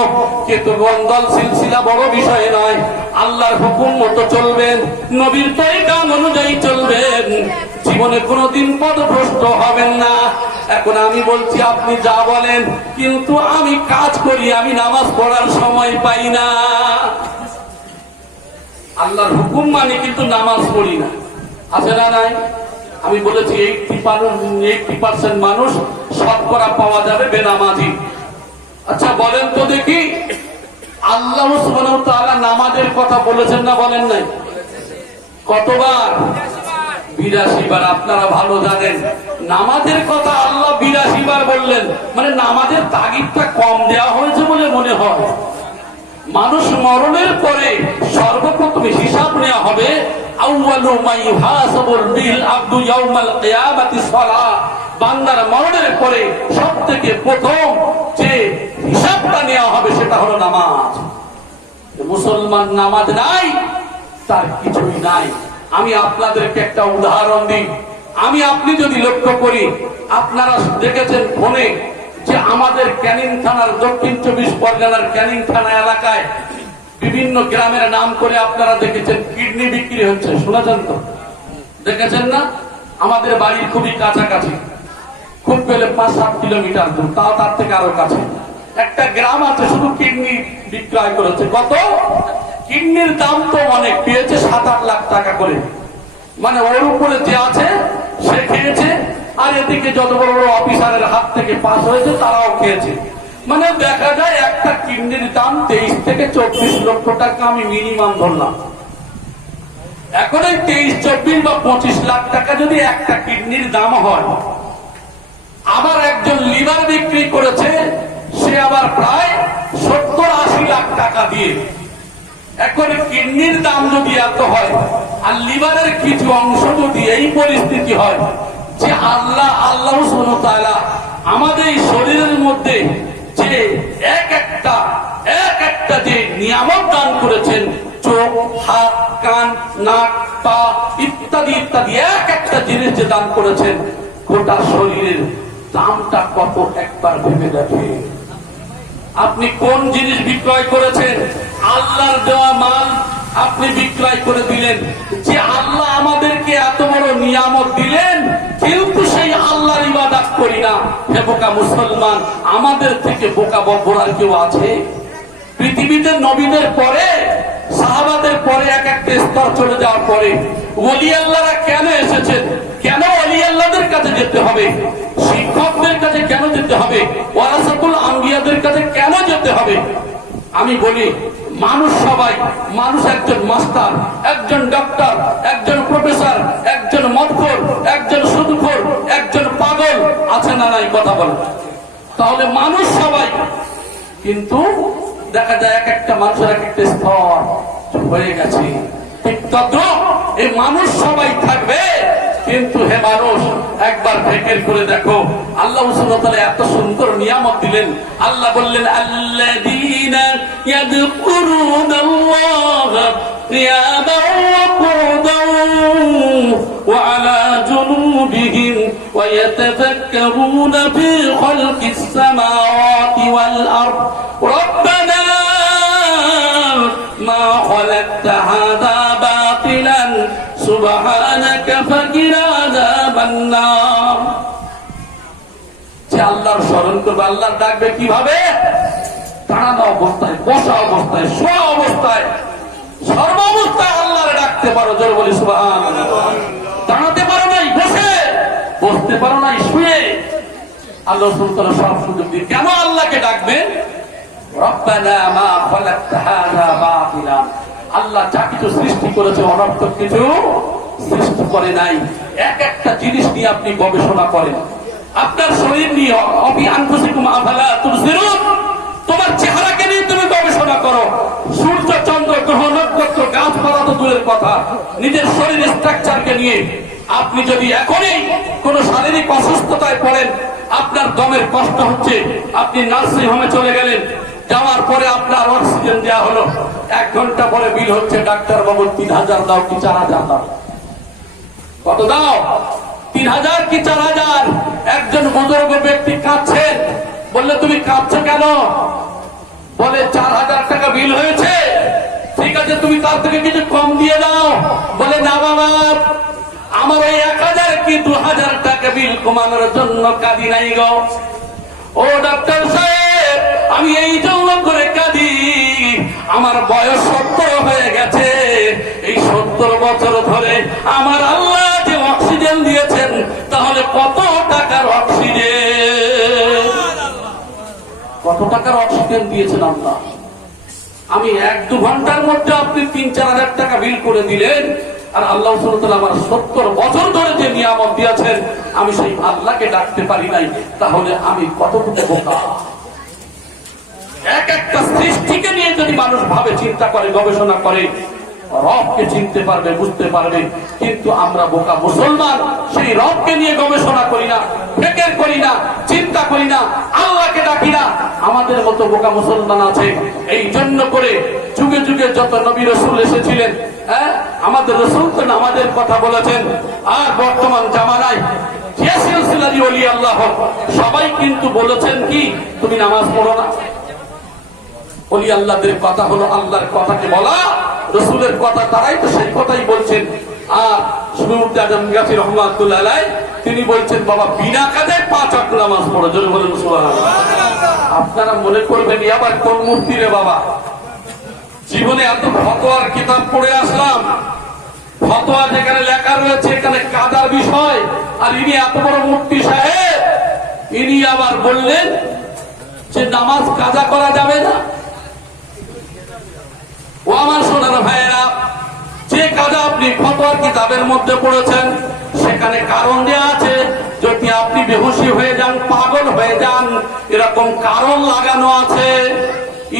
কিন্তু দল সিলসিলা বড় বিষয় নয়। আল্লাহর হুকুম মতো চলবেন, নবীর তরিকা অনুযায়ী চলবেন, জীবনে কোনোদিন পথভ্রষ্ট হবেন না। এখন আমি বলছি আপনি যা বলেন, কিন্তু আমি কাজ করি, আমি নামাজ পড়ার সময় পাই না। আল্লাহর হুকুম মানে কিন্তু নামাজ পড়ি না, আছে না নাই? আমি বলেছি 80% মানুষ শতকরা পাওয়া যাবে বেনামাজি। আচ্ছা বলেন তো দেখি, আল্লাহ সুবহানাহু ওয়া তাআলা নামাজের কথা বলেছেন না বলেন নাই? কতবার? 82 বার। আপনারা ভালো জানেন নামাজের কথা আল্লাহ 82 বার বললেন, মানে নামাজের তাগিদটা কম দেওয়া হয়েছে বলে মনে হয়। মানুষ মরণের পরে সর্বপ্রথম হিসাব নেওয়া হবে, আউয়ালু মা ইউহাসাবুল বিল আবদু ইয়াউমাল কিয়ামাতি সালাহ। বান্দার মরণের পরে সবথেকে প্রথম যে হিসাবটা নেওয়া হবে সেটা হলো নামাজ। মুসলমান নামাজ নাই, তার কিছুই নাই। আমি আপনাদেরকে একটা উদাহরণ দিই। আপনি যদি লক্ষ্য করি, আপনারা দেখেছেন ফোনে যে আমাদের ক্যানিং থানার, দক্ষিণ 24 পরগনার ক্যানিং থানা এলাকায় বিভিন্ন গ্রামের নাম করে আপনারা দেখেছেন কিডনি বিক্রি হচ্ছে, শুনেছেন তো? দেখেছেন না? আমাদের বাড়ির খুবই কাছাকাছি, খুব পেলে 5-7 কিলোমিটার দূর, তাও তার থেকে আরো কাছে একটা গ্রাম আছে, শুধু কিডনি বিক্রয় করেছে। কত? কিডনির দাম তো অনেক, পেয়েছে 7-8 লাখ টাকা করে। মানে ওর উপরে যে আছে সে খেয়েছে, আর এদিকে যত বড় বড় অফিসারের হাত থেকে পাস হয়েছে তারাও খেয়েছে। মানে দেখা যায় একটা কিডনির দাম 23 থেকে 24 লক্ষ টাকা, আমি মিনিমাম ধরলাম। এখন এই 23, 24 বা 25 লাখ টাকা যদি একটা কিডনির দাম হয়, আবার একজন লিভার বিক্রি করেছে, সে আবার প্রায় 70-80 লাখ টাকা দিয়ে। এখন কিডনির দাম যদি এত হয়, আর লিভারের কিছু অংশ যদি এই পরিস্থিতি হয়, যে আল্লাহ সুবহানাহু ওয়া তাআলা আমাদের এই শরীরের মধ্যে যে এক একটা যে নিয়ামত দান করেছেন, চোখ, হাত, কান, নাক, পা ইত্যাদি ইত্যাদি এক একটা জিনিস যে দান করেছেন, গোটা শরীরের দামটা কত একবার ভেবে দেখেন। আপনি কোন জিনিস বিক্রয় করেছেন? আল্লাহর দেওয়া মাল আপনি বিক্রয় করে দিলেন। যে আল্লাহ আমাদেরকে এত বড় নিয়ামত দিলেন, কিন্তু সেই আল্লাহর ইবাদত করি না। হে বোকা মুসলমান, আমাদের থেকে বোকা বড় কেউ আছে? পৃথিবীতে নবীদের পরে, সাহাবাদের পরে এক একটা স্তর চলে যাওয়ার পরে ওলি আল্লাহরা কেন এসেছেন? কেন ওলি আল্লাহদের কাছে যেতে হবে? শিক্ষকদের কাছে কেন যেতে হবে? ওয়ারাসাতুল আম্বিয়াদের কাছে কেন যেতে হবে? আমি বলি, মানুষ সবাই, মানুষ একজন মাস্টার, একজন ডক্টর, একজন প্রফেসর, একজন মদখোর, একজন সুদখোর, একজন পাগল, আছে না নাই? কথা বলেন। তাহলে মানুষ সবাই, কিন্তু দেখা যায় এক একটা মানুষের এক একটা স্তর হয়ে গেছে। ঠিক তদ্রুপ এই মানুষ সবাই থাকবে, কিন্তু হে মানুষ, একবার ফিকির করে দেখো, আল্লাহ সুবহানাহু ওয়া তাআলা এত সুন্দর নিয়ামত দিলেন। আল্লাহ বললেন, আল্লাযীনা ইয়াযকুরুনাল্লাহা কিয়ামান ওয়া কুউদান ওয়া আলা জুনুবিহিম ওয়া ইয়াতাফাক্কারুনা ফি খালকিস সামাওয়াতি ওয়াল আরদ রব্বানা মা খালাকতা হাযা বাতিলান সুবহানাকা ফাকিনা আযাবান নার। যে আল্লাহর স্মরণ করবে, আল্লাহর ডাকবে কিভাবে? দাঁড়ানো অবস্থায়, বসা অবস্থায়, শোয়া অবস্থায়, সর্বাবস্থায় আল্লাহরে ডাকতে পারো। জোরে বলি সুবহানাল্লাহ। দাঁড়াতে পারো নাই বসে, বসতে পারো নাই শুয়ে, আল্লাহ সুবহানাহু সব সুযোগ দিয়ে কেন আল্লাহকে ডাকবেন? রব্বানা মা খালাকতা হাযা বাতিলান। আল্লাহ যা কিছু সৃষ্টি করেছে অনর্থক কিছু সৃষ্টি করে নাই। এক একটা জিনিস নিয়ে আপনি গবেষণা করেন, আপনার শরীর নিয়ে, অফি আনফুসিকুম আফালা তুবসিরুন, তোমার চেহারাকে নিয়ে তুমি গবেষণা করো। সূর্য, চন্দ্র, গ্রহ, নক্ষত্র, গাছপালা তো দূরের কথা, নিজের শরীরের স্ট্রাকচারকে নিয়ে আপনি যদি এখনই কোন শারীরিক অসুস্থতায় পড়েন, আপনার দমের কষ্ট হচ্ছে, আপনি নার্সিং হোমে চলে গেলেন, যাওয়ার পরে আপনার অক্সিজেন দেওয়া হলো, 1 ঘন্টা পরে বিল হচ্ছে ডাক্তার বাবু 3000 দাও কি 4000 দাও। কত দাও? 3000 কি 4000? একজন বুজুর্গ ব্যক্তি কাঁদছেন, বললে তুমি কাঁদছো কেন? বলে 4000 টাকা বিল হয়েছে। ঠিক আছে, তুমি তার থেকে কিছু কম দিয়ে দাও। বলে না বাবা, আমার এই 1000 কি 2000 টাকা বিল কমানোর জন্য কাঁদি নাই গো। ও ডাক্তার সাহেব, আমি এই জন্য করে কাঁদি, আমার বয়স 70 হয়ে গেছে। এই 70 বছর ধরে আমার আল্লাহ যে অক্সিজেন দিয়েছেন, তাহলে কত টাকার অক্সিজেন, কত টাকার অক্সিজেন দিয়েছেন আল্লাহ। আমি 1-2 ঘন্টার মধ্যে আপনি 3-4 হাজার টাকা বিল করে দিলেন, আর আল্লাহ সুবহানাহু ওয়া তাআলা আমার 70 বছর ধরে যে নিয়ামত দিয়েছেন, আমি সেই আল্লাহকে ডাকতে পারি নাই, তাহলে আমি কতটুকু বোকা। এক একটা সৃষ্টিকে নিয়ে যদি মানুষ ভাবে, চিন্তা করে, গবেষণা করে, রবকে চিনতে পারবে, বুঝতে পারবে। কিন্তু আমরা বোকা মুসলমান, সেই রবকে নিয়ে গবেষণা করি না, ফিকির করি না, চিন্তা করি না, আল্লাহকে ডাকি না। আমাদের মতো বোকা মুসলমান আছে। এই জন্য করে যুগে যুগে যত নবী রাসূল এসেছিলেন, আমাদের রাসূল তো নামাজের কথা বলেছেন। আর বর্তমান জামানায় যে সিলসিলারি ওলি আল্লাহ সবাই কিন্তু বলেছেন কি, তুমি নামাজ পড়ো না। ওলি আল্লাহদের কথা হলো আল্লাহর কথাকে বলা, রাসূলের কথা তারাই তো সেই কথাই বলছেন। আর সুন্নত আজম গাজী রহমাতুল্লাহ আলাইহি তিনি বলছেন, বাবা বিনা কাজে 5 ওয়াক্ত নামাজ পড়ো। জোরে বলেন সুবহানাল্লাহ। আপনারা মনে করবেন আবার কোন মূর্তি রে বাবা, জীবনে এত ফতোয়ার কিতাব পড়ে আসলাম, ফতোয়া যেখানে লেখা রয়েছে এখানে কাদার বিষয়, আর ইনি এত বড় মুফতি সাহেব, ইনি আবার বললেন যে নামাজ কাজা করা যাবে না। ও আমার সোনার ভাইয়েরা, যে কাজা আপনি ফতোয়ার কিতাবের মধ্যে পড়েছেন, সেখানে কারণ দেওয়া আছে। যদি আপনি বেহুশি হয়ে যান, পাগল হয়ে যান, এরকম কারণ লাগানো আছে।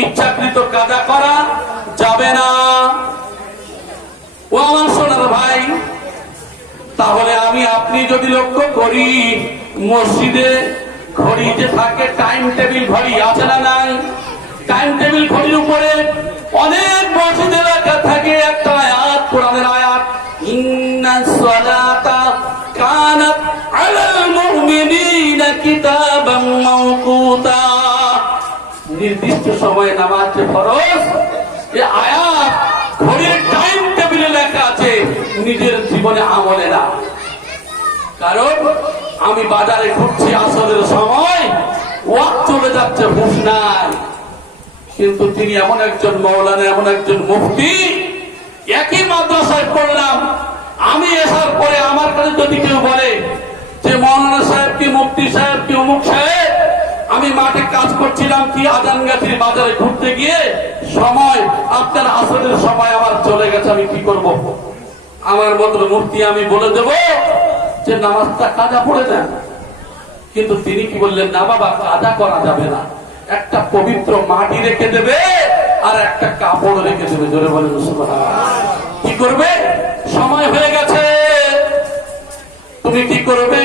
ইচ্ছাকৃত কাজা করা যাবে না। ও আমার সোনার ভাই, তাহলে আমি আপনি যদি লক্ষ্য করি, মসজিদে ঘড়ি যে থাকে, টাইম টেবিল ঘড়ি আছে না নাই? টাইম টেবিল ঘড়ির উপরে অনেক মসজিদে লেখা থাকে একটা আয়াত, কোরআনের আয়াত, ইন্নাস সালাতা কানাত আলাল মুমিনিনা কিতাবাম মাওকুতা। নির্দিষ্ট সময়ে নামাজ যে ফরজ, এই আয়াত ঘড়ির টাইম টেবিলে লেখা আছে, নিজের জীবনে আমলে না। কারণ আমি বাজারে ঘুরছি, আসরের সময় ওয়াক্ত চলে যাচ্ছে, হুঁশ নাই। কিন্তু তিনি এমন একজন মাওলানা, এমন একজন মুফতি, একই মাদ্রাসায় পড়লাম। আমি আসার পরে আমার কাছে যদি কেউ বলে যে মাওলানা সাহেব কি, মুফতি সাহেব কি, অমুক সাহেব, আমি মাঠে কাজ করছিলাম কি আজানগাছির বাজারে ঘুরতে গিয়ে সময় আপনার আসরের সময় আমার চলে গেছে, আমি কি করব? আমার মতো মুফতি আমি বলে দেব যে নামাজটা কাজা পড়ে যান। কিন্তু তিনি কি বললেন, না বাবা, কাজা করা যাবে না, একটা পবিত্র মাটি রেখে দেবে আর একটা কাপড় রেখে দেবে। জোরে বলেন সুবহানাল্লাহ। কি করবে? সময় হয়ে গেছে, তুমি কি করবে?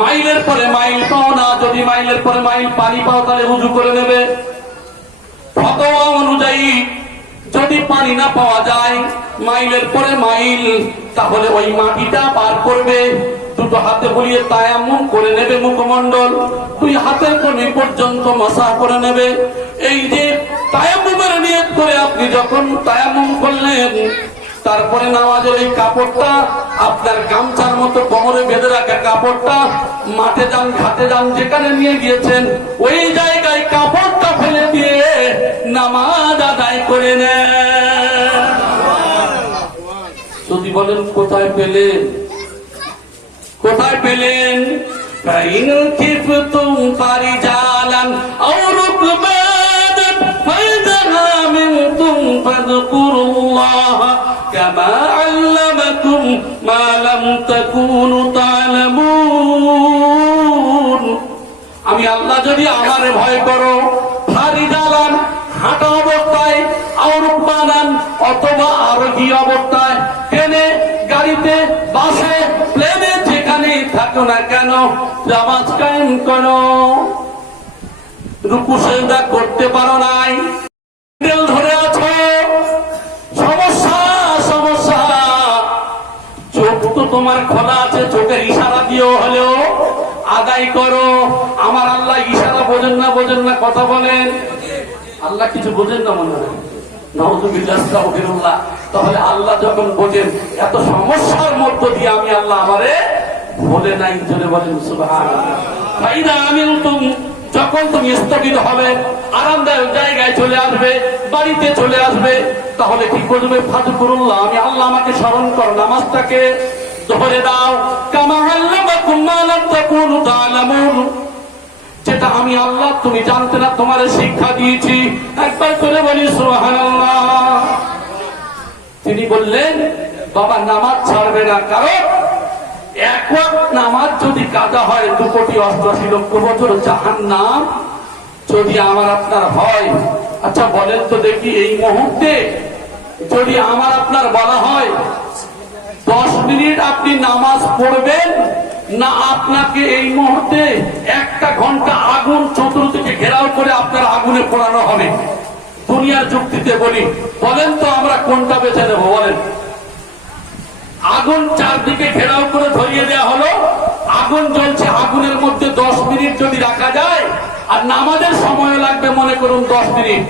মাইলের পরে মাইল পাও না, যদি মাইলের পরে মাইল পানি পাও তাহলে উযু করে নেবে। ফতোয়া অনুযায়ী যদি পানি না পাওয়া যায়, মাইলের পরে মাইল, তাহলে ওই মাটিটা পার করবে, দুটো হাতে বুলিয়ে তায়াম্মুম করে নেবে, মুখমণ্ডল 2 হাতের কনুই পর্যন্ত মাসাহ করে নেবে। এই যে তায়াম্মুমের নিয়ত করে আপনি যখন তায়াম্মুম করলেন, তারপরে নামাজের এই কাপড়টা, আপনার গামছার মতো কোমরে বেঁধে রাখা কাপড়টা, মাঠে যান, ঘাটে যান, যেখানে নিয়ে গিয়েছেন, ওই জায়গায় কাপড়টা ফেলে দিয়ে নামাজ আদায় করে নেন। যদি বলেন কোথায় পেলেন, কোথায় পেলেন? فإن خفتم فرجالا أو ركبانا فإذا أمنتم فاذكروا الله كما علمكم ما لم تكونوا تعلمون। আমি আল্লাহ যদি আমারে ভয় করো, ফারিজালান হাঁটা অবস্থায়, আও রুকবানান অথবা আরোহী অবস্থায়, ট্রেনে, গাড়িতে, বাসে, থাকো না কেন, নামাজ কায়েম করো। রুকু সিজদা করতে পারো নাই, ধরে আছো, সমস্যা সমস্যা। চোখ তো তোমার খোলা আছে, চোখের ইশারা দিয়েও হলেও আদায় করো। আমার আল্লাহ ইশারা বোঝেন না, বোঝেন না, কথা বলেন। আল্লাহ কিছু বোঝেন না মনে হয়, নাউযুবিল্লাহ। তাহলে আল্লাহ যখন বোঝেন, এত সমস্যার মধ্য দিয়ে আমি আল্লাহ আমারে বলে নাই, জোরে বলেন সুবহানাল্লাহ। ফাইদা আমিনতুম, যখন তুমি স্থগিত হবে, আরামদায়ক জায়গায় চলে আসবে, বাড়িতে চলে আসবে, তাহলে কি করবে? ফাযকুরুল্লাহ, আমি আল্লাহ, আমাকে স্মরণ করো, নামাজটাকে ধরে দাও। কামা আল্লামাকুম মা লাম তাকুনু তা'লামুন, যেটা আমি আল্লাহ তুমি জানতে না, তোমার শিক্ষা দিয়েছি। একবার করে বলি সুবহানাল্লাহ। তিনি বললেন, বাবা নামাজ ছাড়বে না, কারণ এক ওয়াক্ত নামাজ যদি কাজা হয় 2,88,00,000 বছর জাহান্নাম যদি আমার আপনার হয়। আচ্ছা বলেন তো দেখি, এই মুহূর্তে যদি আমার আপনার বলা হয় 10 মিনিট আপনি নামাজ পড়বেন না, আপনাকে এই মুহূর্তে 1 ঘন্টা আগুন চতুর্দিকে ঘেরাও করে আপনার আগুনে পোড়ানো হবে, দুনিয়ার যুক্তিতে বলি, বলেন তো আমরা কোনটা বেছে নেব? বলেন। আগুন চারদিকে ঘেরাও করে ধরিয়ে দেওয়া হলো, আগুন জ্বলছে, আগুনের মধ্যে 10 মিনিট যদি রাখা যায়, আর নামাজের সময় লাগবে মনে করুন 10 মিনিট,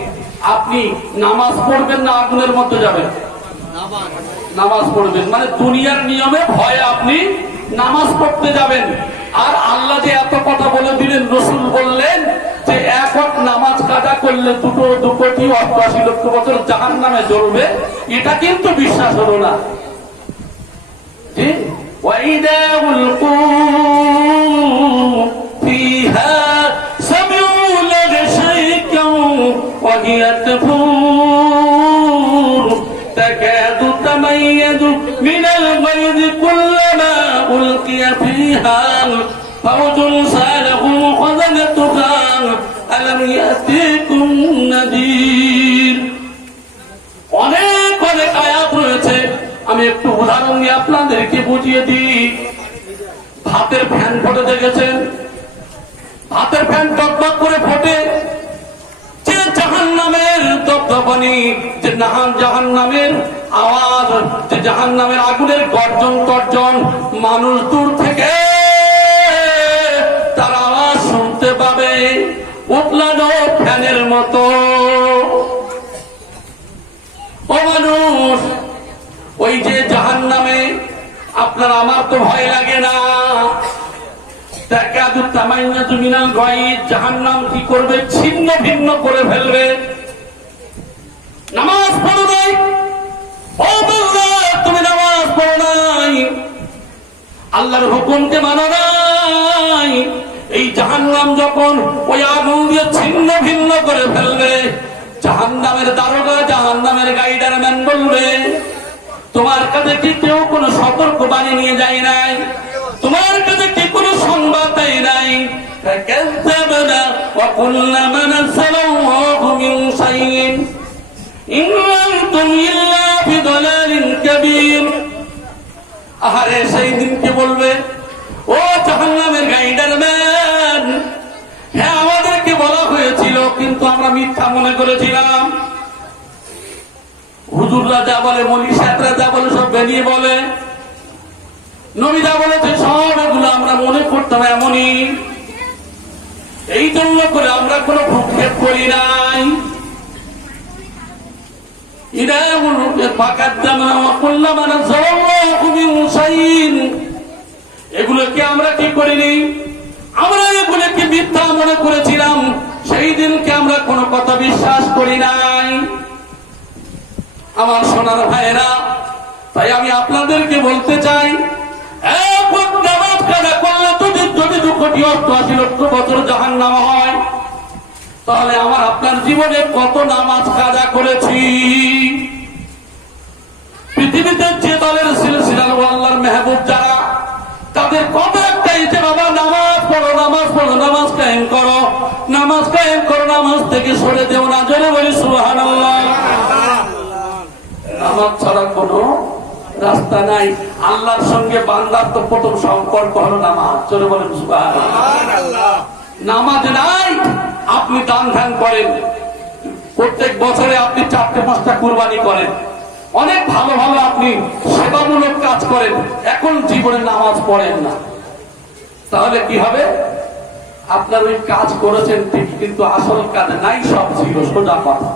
আপনি নামাজ পড়বেন না আগুনের মধ্যে যাবেন? নামাজ পড়বেন। মানে দুনিয়ার নিয়মে ভয়ে আপনি নামাজ পড়তে যাবেন। আর আল্লাহ যে এত কথা বলে দিলেন, রাসূল বললেন যে এক ওয়াক্ত নামাজ কাজা করলে 2,88,00,000 বছর জাহান্নামে জ্বলবে, এটা কিন্তু বিশ্বাস হলো না। وَإِذَا أُلْقُوا فِيهَا سَمِعُوا لَهَا شَيْئًا وَهِيَ تَفُورُ تَكَادُ تَمَيَّزُ مِنَ الْغَيْظِ كُلَّمَا أُلْقِيَ فِيهَا فَوْجٌ سَأَلَهُمْ خَزَنَتُهَا أَلَمْ يَأْتِكُمْ نَذِيرٌ। অনেক অনেক আয়াত রয়েছে, আমি একটু উদাহরণ দিয়ে আপনাদেরকে বুঝিয়ে দিই। ভাতের ফ্যান ফোটে দেখেছেন? ভাতের ফ্যান টকটক করে ফোটে, যে জাহান্নামের দপদপানি, যে জাহান্নামের আওয়াজ, যে জাহান্নামের আগুনের গর্জন তর্জন, মানুষ দূর থেকে তার আওয়াজ শুনতে পাবে, উতলানো ফ্যানের মতো। ও মানুষ, ওই যে জাহান্নামে আপনার আমার তো ভয় লাগে না? তাকাদু তামাইয়াজু মিনাল গায়জ, জাহান্নাম কি করবে? ছিন্ন ভিন্ন করে ফেলবে। নামাজ পড়ো নাই, ও বান্দা তুমি নামাজ পড়ো নাই, আল্লাহর হুকুমকে মানো নাই, এই জাহান্নাম যখন ওই আগুন দিয়ে ছিন্ন ভিন্ন করে ফেলবে, জাহান্নামের দারোগা, জাহান্নামের গাইডারম্যান বলবে, তোমার কাছে কি কেউ কোনো সতর্ক বাণী নিয়ে যায় নাই? তোমার কাছে কি কোনো সংবাদ দেয় নাই? আহারে সেই দিনকে বলবে, ও জাহান্নামের গাইডারম্যান, হ্যাঁ আমাদেরকে বলা হয়েছিল, কিন্তু আমরা মিথ্যা মনে করেছিলাম। হুজুররা যা বলে, মৌলভী সাহেবরা যা বলে সব বেরিয়ে বলে, নবী যা বলেছে সব এগুলো আমরা মনে করতাম এমনই। এই জন্য করে আমরা কোনো ভূক্ষেপ করি নাই। এগুলোকে আমরা কি করিনি? আমরা এগুলোকে মিথ্যা মনে করেছিলাম, সেই দিনকে আমরা কোনো কথা বিশ্বাস করি নাই। আমার সোনার ভাইয়েরা, তাই আমি আপনাদেরকে বলতে চাই, নামাজ কাজা করলে যদি 2,88,00,000 বছর জাহান্নাম হয়, তাহলে আমার আপনার জীবনে কত নামাজ কাজা করেছি? পৃথিবীতে যে দলের সিলসিলা আল্লাহর মেহবুব যারা, তাদের কত একটাই যে বাবা নামাজ পড়ো, নামাজ পড়ো, নামাজ কায়েম করো, নামাজ কায়েম করো, নামাজ থেকে সরে দেও না। জোরে বলি সুবহানাল্লাহ। নামাজ ছাড়া কোনো রাস্তা নাই। আল্লাহর সঙ্গে বান্দার তো প্রথম সম্পর্ক হলো নামাজ। চলে বলেন সুবহানাল্লাহ। নামাজ নাই, আপনি দান ধ্যান করেন, প্রত্যেক বছরে আপনি 4-5টা কুরবানি করেন, অনেক ভালো ভালো আপনি সেবামূলক কাজ করেন, এখন জীবনে নামাজ পড়েন না, তাহলে কি হবে? আপনার ওই কাজ করেছেন ঠিক, কিন্তু আসল কাজ নাই, সব ছিল সোজা কথা।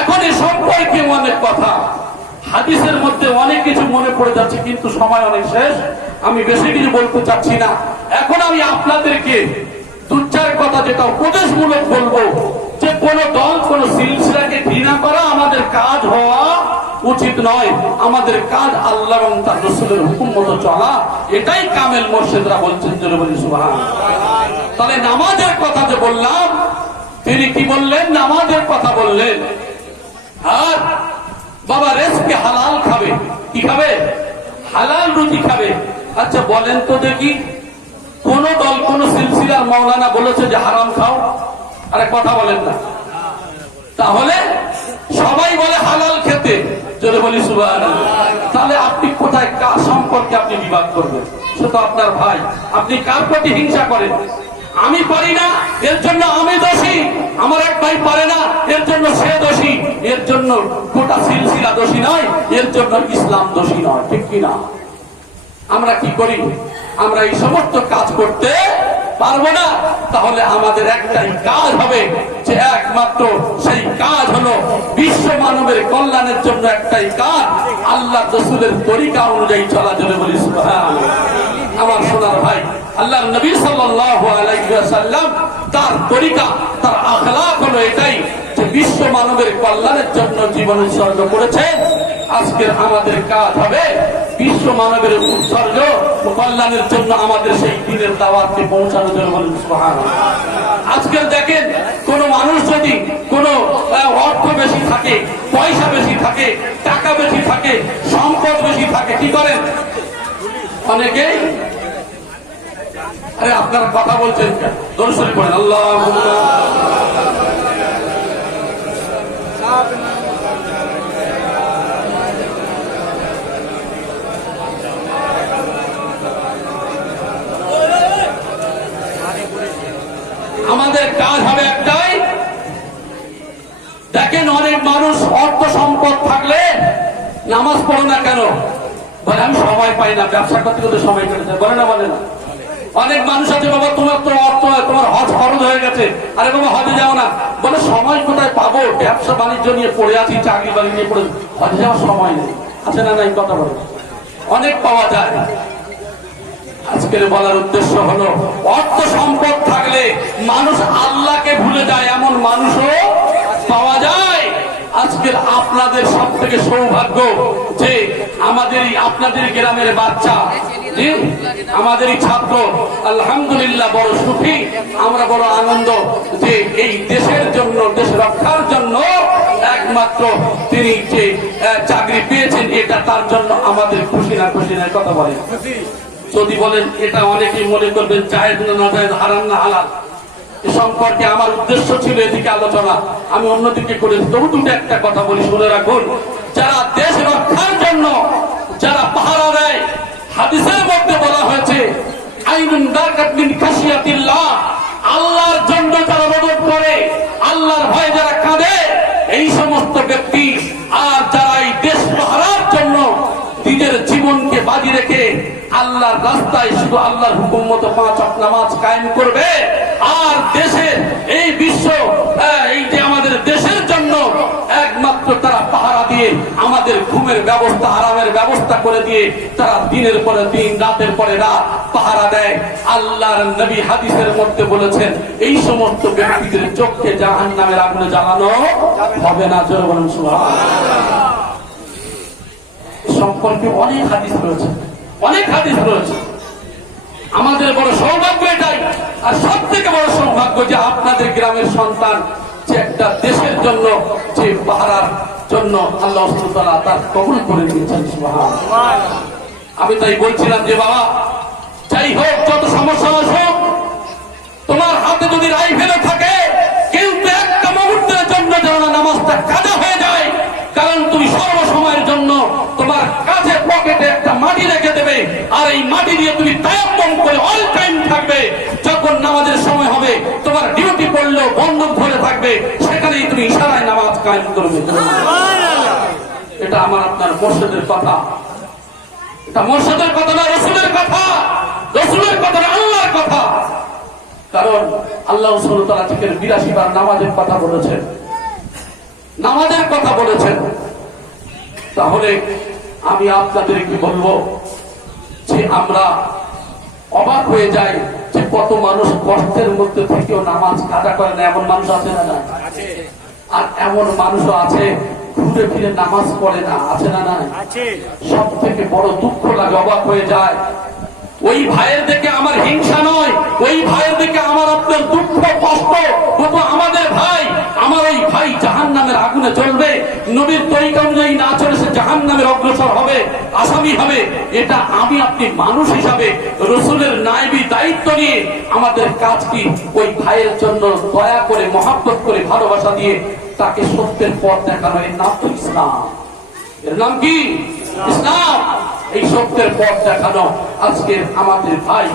এখন এই সম্পর্কে অনেক কথা, হাদিসের মধ্যে অনেক কিছু মনে পড়ে যাচ্ছে, কিন্তু সময় অনেক শেষ, আমি বেশি কিছু বলতে চাচ্ছি না। এখন আমি আপনাদেরকে 2-4 কথা যেটা উপদেশমূলক বলবো, যে কোন দল কোন সিলসিলাকে ঘৃণা করা আমাদের কাজ হওয়া উচিত নয়। আমাদের কাজ আল্লাহ এবং তার রাসূলের হুকুম মতো চলা, এটাই কামেল মুর্শিদরা বলছেন। জোরে বলি সুবহানাল্লাহ। তাহলে নামাজের কথা যে বললাম, তিনি কি বললেন? নামাজের কথা বললেন। আর বাবা রেজকে হালাল খাবে, কি খাবে? হালাল রুজি খাবে। আচ্ছা বলেন তো দেখি, কোন দল কোন সিলসিলার মাওলানা বলেছে যে হারাম খাও? আরে কথা বলেন না। তাহলে সবাই বলে হালাল খেতে। যদি বলি সুবহানাল্লাহ, তাহলে আপনি কোথায় কার সম্পর্কে আপনি বিবাদ করবেন? সে তো আপনার ভাই, আপনি কার প্রতি হিংসা করেন? আমি পারি না এর জন্য আমি দোষী, আমার এক ভাই পারে না এর জন্য সে দোষী, এর জন্য গোটা সিলসিলা দোষী নয়, এর জন্য ইসলাম দোষী নয়, ঠিক কিনা? আমরা কি করি? আমরা এই সমস্ত কাজ করতে পারবো না। তাহলে আমাদের একটাই কাজ হবে, যে একমাত্র সেই কাজ হলো বিশ্ব মানবের কল্যাণের জন্য একটাই কাজ, আল্লাহ রাসূলের তরিকা অনুযায়ী চলা। জোরে বলি সুবহানাল্লাহ। আমার সোনার ভাই, আল্লাহর নবী সাল্লাল্লাহু আলাইহি ওয়াসাল্লাম তার তরিকা, তার আখলাক হলো এটাই, যে বিশ্ব মানবের কল্যাণের জন্য জীবন উৎসর্গ করেছেন। আজকের আমাদের কাজ হবে বিশ্ব মানবের উৎসর্গ কল্যাণের জন্য আমাদের সেই দিনের দাওয়াতকে পৌঁছানোর জন্য। বলেন সুবহানাল্লাহ। আজকের দেখেন, কোন মানুষ যদি কোন অর্থ বেশি থাকে, পয়সা বেশি থাকে, টাকা বেশি থাকে, সম্পদ বেশি থাকে, কি করেন? অনেকেই, আরে আপনারা কথা বলছেন কেন? দরুদ শরীফ পড়েন। আল্লাহুম্মা আমাদের কাজ হবে একটাই। দেখেন, অনেক মানুষ অর্থ সম্পদ থাকলে নামাজ পড়ে না কেন? বলে আমি সময় পাই না, ব্যবসা করতে করতে সময় কেটে যায়। বলে না? বলে না? অনেক মানুষ আছে, বাবা তোমার তো অর্থ, তোমার হজ খরচ হয়ে গেছে, আরে বাবা হজে যাও না। বলে সময় কোথায় পাবো? ব্যবসা বাণিজ্য নিয়ে পড়ে আছি, চাকরি বাড়ি নিয়ে পড়ে, হজে যাওয়ার সময় নেই। আছে না? নাই? কথা বলে অনেক পাওয়া যায়। আজকের বলার উদ্দেশ্য হলো, অর্থ সম্পদ থাকলে মানুষ আল্লাহকে ভুলে যায়, এমন মানুষও পাওয়া যায়। আজকের আপনাদের সব থেকে সৌভাগ্য যে আপনাদের গ্রামের বাচ্চা, আমাদেরই ছাত্র, আলহামদুলিল্লাহ বড় সুখী, আমরা বড় আনন্দ যে এই দেশের জন্য, দেশ রক্ষার জন্য একমাত্র তিনি যে চাকরি পেয়েছেন, এটা তার জন্য আমাদের খুশি না? খুশি না? কথা বলেন। যদি বলেন এটা অনেকেই মনে করবেন জায়েজ না নাজায়েজ, হারাম না হালাল, এ সম্পর্কে আমার উদ্দেশ্য ছিল এদিকে আলোচনা, আমি অন্যদিকে করেছি। তবু দুটো একটা কথা বলি, শুনে রাখুন। যারা দেশ রক্ষার জন্য যারা পাহারা দেয়, হাদিসের মধ্যে বলা হয়েছে আইনুন দাকাত মিন খাশিয়াতিল্লাহ, আল্লাহর জন্য যারা মদদ করে, আল্লাহর ভয়ে যারা কাঁদে, এই সমস্ত ব্যক্তি, আর যারা এই দেশ পাহারার জন্য নিজের জীবনকে বাজি রেখে আল্লাহর রাস্তায় শুধু আল্লাহর হুকুম মতো 5 ওয়াক্ত নামাজ কায়েম করবে, আর দেশের এই বিশ্ব, এই যে আমাদের দেশের জন্য একমাত্র তারা পাহারা দিয়ে আমাদের ঘুমের ব্যবস্থা, আরামের ব্যবস্থা করে দিয়ে তারা দিনের পরে দিন, রাতের পরে রাত পাহারা দেয়। আল্লাহর নবী হাদিসের মধ্যে বলেছেন, এই সমস্ত ব্যক্তিদের চোখকে জাহান্নামের আগুনে জ্বালানো হবে না। জোরে বলুন সুবহানাল্লাহ। সম্পর্কে অনেক হাদিস রয়েছে, অনেক হাদিস রয়েছে। আমাদের বড় সৌভাগ্য এটাই, আর সব থেকে বড় সৌভাগ্য যে আপনাদের গ্রামের সন্তান যে একটা দেশের জন্য যে পাহারার জন্য আল্লাহ সুবহানাহু ওয়া তাআলা তার কবুল করে নিয়েছেন। সুবহানাল্লাহ। আমি তাই বলছিলাম যে বাবা, যাই হোক, যত সমস্যা আসুক, তোমার হাতে যদি রাইফেলও থাকে, কিন্তু একটা মুহূর্তের জন্য যেন নামাজটা কাজা হয়ে যায়, কারণ তুমি সর্বসময়ের জন্য তোমার কাজের পকেটে একটা মাটি রেখে দেবে, আর এই মাটি দিয়ে তুমি তায়াম্মুম করে অল টাইম থাকবে। যখন নামাজের সময় হবে তোমার ডিউটি পড়লেও বন্দুক ধরে থাকবে, সেখানেই তুমি ইশারায় নামাজ কায়েম করবে। এটা আমার আপনার মুর্শিদের কথা, এটা মুর্শিদের কথা না, রাসূলের কথা, রাসূলের কথা না, আল্লাহর কথা। কারণ আল্লাহ সুবহানাহু ওয়া তাআলা থেকে 82 বার নামাজের কথা বলেছেন, নামাজের কথা বলেছেন। তাহলে আমি আপনাদেরকে বলবো যে আমরা অবাক হয়ে যাই যে কত মানুষ কষ্টের মধ্যে থেকেও নামাজ কাজা করে না, এমন মানুষ আছে না? না, আর এমন মানুষও আছে ঘুরে ফিরে নামাজ পড়ে না, আছে না? না, সব থেকে বড় দুঃখ লাগে, অবাক হয়ে যায়। ওই ভাইয়ের দিকে আমার হিংসা নয়, ওই ভাইয়ের দিকে আমার আপনার দুঃখ কষ্ট, কত আমাদের ভাই, আমার ওই ভাই জাহান্নামের আগুনে জ্বলবে, নবীর তরিকা অনুযায়ী না চলে সে জাহান্নামের অগ্রসর হবে, আসামি হবে। এটা আমি আপনি মানুষ হিসাবে রাসূলের নায়েবী দায়িত্ব নিয়ে আমাদের কাজ কি ওই ভাইয়ের জন্য দয়া করে, মহব্বত করে, ভালোবাসা দিয়ে তাকে সত্যের পথ দেখানো। এর নাম তো ইসলাম, এর নাম কি ইসলাম। এই সত্যের পথ দেখানো। আজকে আমাদের ভাই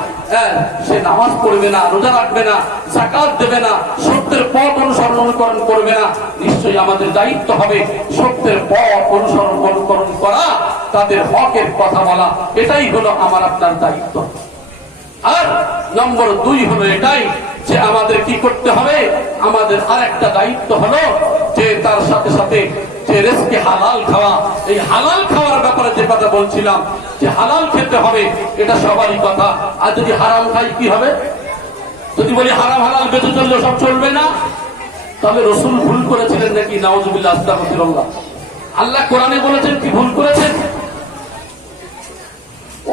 সে নামাজ পড়বে না, রোজা রাখবে না, যাকাত দেবে না, সত্যের পথ অনুসরণ করবে না, নিশ্চয়ই আমাদের দায়িত্ব হবে সত্যের পথ অনুসরণ করা, তাদের হকের কথা বলা। এটাই হলো আমার আপনার দায়িত্ব। আর নম্বর 2 হলো এটাই যে আমাদের কি করতে হবে, আমাদের আরেকটা দায়িত্ব হলো যে তার সাথে সাথে যে রিজকে হালাল খাওয়া। এই হালাল খাওয়ার ব্যাপারে যে কথা বলছিলাম যে হালাল খেতে হবে, এটা সবারই কথা। আর যদি হারাম খাই কি হবে? যদি বলি হারাম হালাল বেঁচে চললে সব চলবে না, তাহলে রাসূল ভুল করেছিলেন নাকি? নাউযুবিল্লাহ, আস্তাগফিরুল্লাহ। আল্লাহ কোরআনে বলেছেন কি ভুল করেছেন?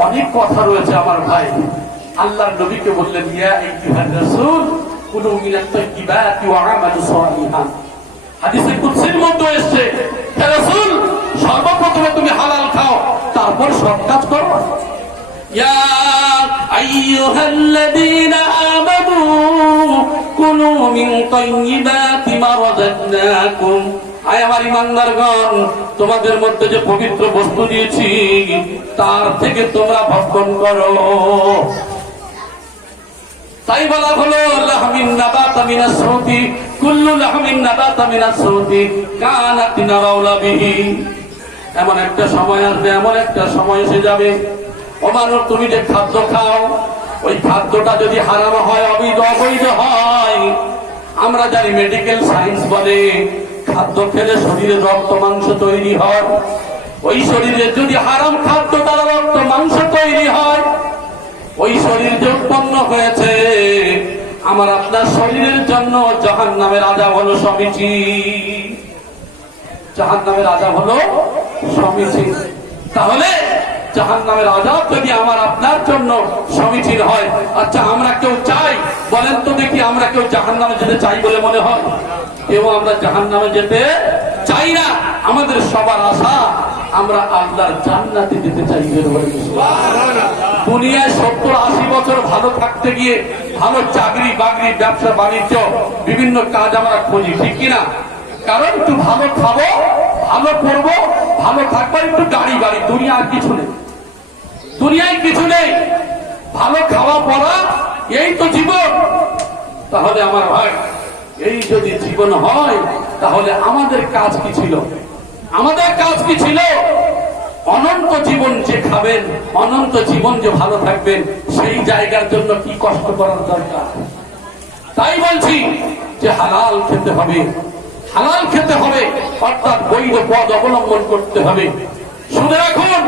অনেক কথা রয়েছে আমার ভাই। আল্লাহর নবীকে বললেন ইয়া আইয়ুহার রাসূল কুলু মিনাত তাইয়্যিবাতি ওয়া আমালু সালিহান। হাদিসে কুদসির মধ্যে এসেছে হে রাসূল সর্বপ্রথমে তুমি হালাল খাও, তারপর সৎ কাজ করো। ইয়া আইয়ুহাল্লাযীনা আমানু কুলু মিন তাইয়্যিবাতি মা রাযাকনাকুম। আয় আমার ঈমানদারগণ, তোমাদের মধ্যে যে পবিত্র বস্তু দিয়েছি তার থেকে তোমরা ভক্ষণ করো। তাই বলা হলো লাহমিন নাবাতা মিনাস সুতি কুল্লু লাহমিন নাবাতা মিনাস সুতি কানাত নারাউলা বিহি। এমন একটা সময় আসবে, এমন একটা সময় এসে যাবে, ও মানুষ তুমি যে খাদ্য খাও ওই খাদ্যটা যদি হারাম হয়, অবৈধ হয়, আমরা জানি মেডিকেল সায়েন্স বলে খাদ্য খেলে শরীরে রক্ত মাংস তৈরি হয়। ওই শরীরে যদি হারাম খাদ্য দ্বারা রক্ত মাংস তৈরি হয়, ওই শরীর যে উৎপন্ন হয়েছে আমার আপনার শরীরের জন্য জাহান্নামের আযাব হলো সমীচীন, জাহান্নামের আযাব হলো সমীচীন। তাহলে জাহান্নামের আযাব যদি আমার আপনার জন্য সমীচীন হয়, আচ্ছা আমরা কেউ চাই বলেন তো দেখি, আমরা কেউ জাহান্নামে যেতে চাই বলে মনে হয়? কেউ আমরা জাহান্নামে যেতে চাই না। আমাদের সবার আশা আমরা আল্লাহর জান্নাতে যেতে চাই। দুনিয়ায় 70-80 বছর ভালো থাকতে গিয়ে ভালো চাকরি বাকরি, ব্যবসা বাণিজ্য, বিভিন্ন কাজ আমরা খুঁজি, ঠিক কিনা? কারণ একটু ভালো খাবো, ভালো করবো, ভালো থাকবো, একটু গাড়ি বাড়ি, দুনিয়া আর কিছু নেই, দুনিয়ায় কিছু নেই। ভালো খাওয়া পড়া এই তো জীবন। তাহলে আমার ভাই, এই যদি জীবন হয় তাহলে আমাদের কাজ কি ছিল? আমাদের কাজ কি ছিল? অনন্ত জীবন যে খাবেন, অনন্ত জীবন যে ভালো থাকবেন, সেই জায়গার জন্য কি কষ্ট করার দরকার? তাই বলছি যে হালাল খেতে হবে, হালাল খেতে হবে, অর্থাৎ বৈধ পথ অবলম্বন করতে হবে। শুনে রাখুন,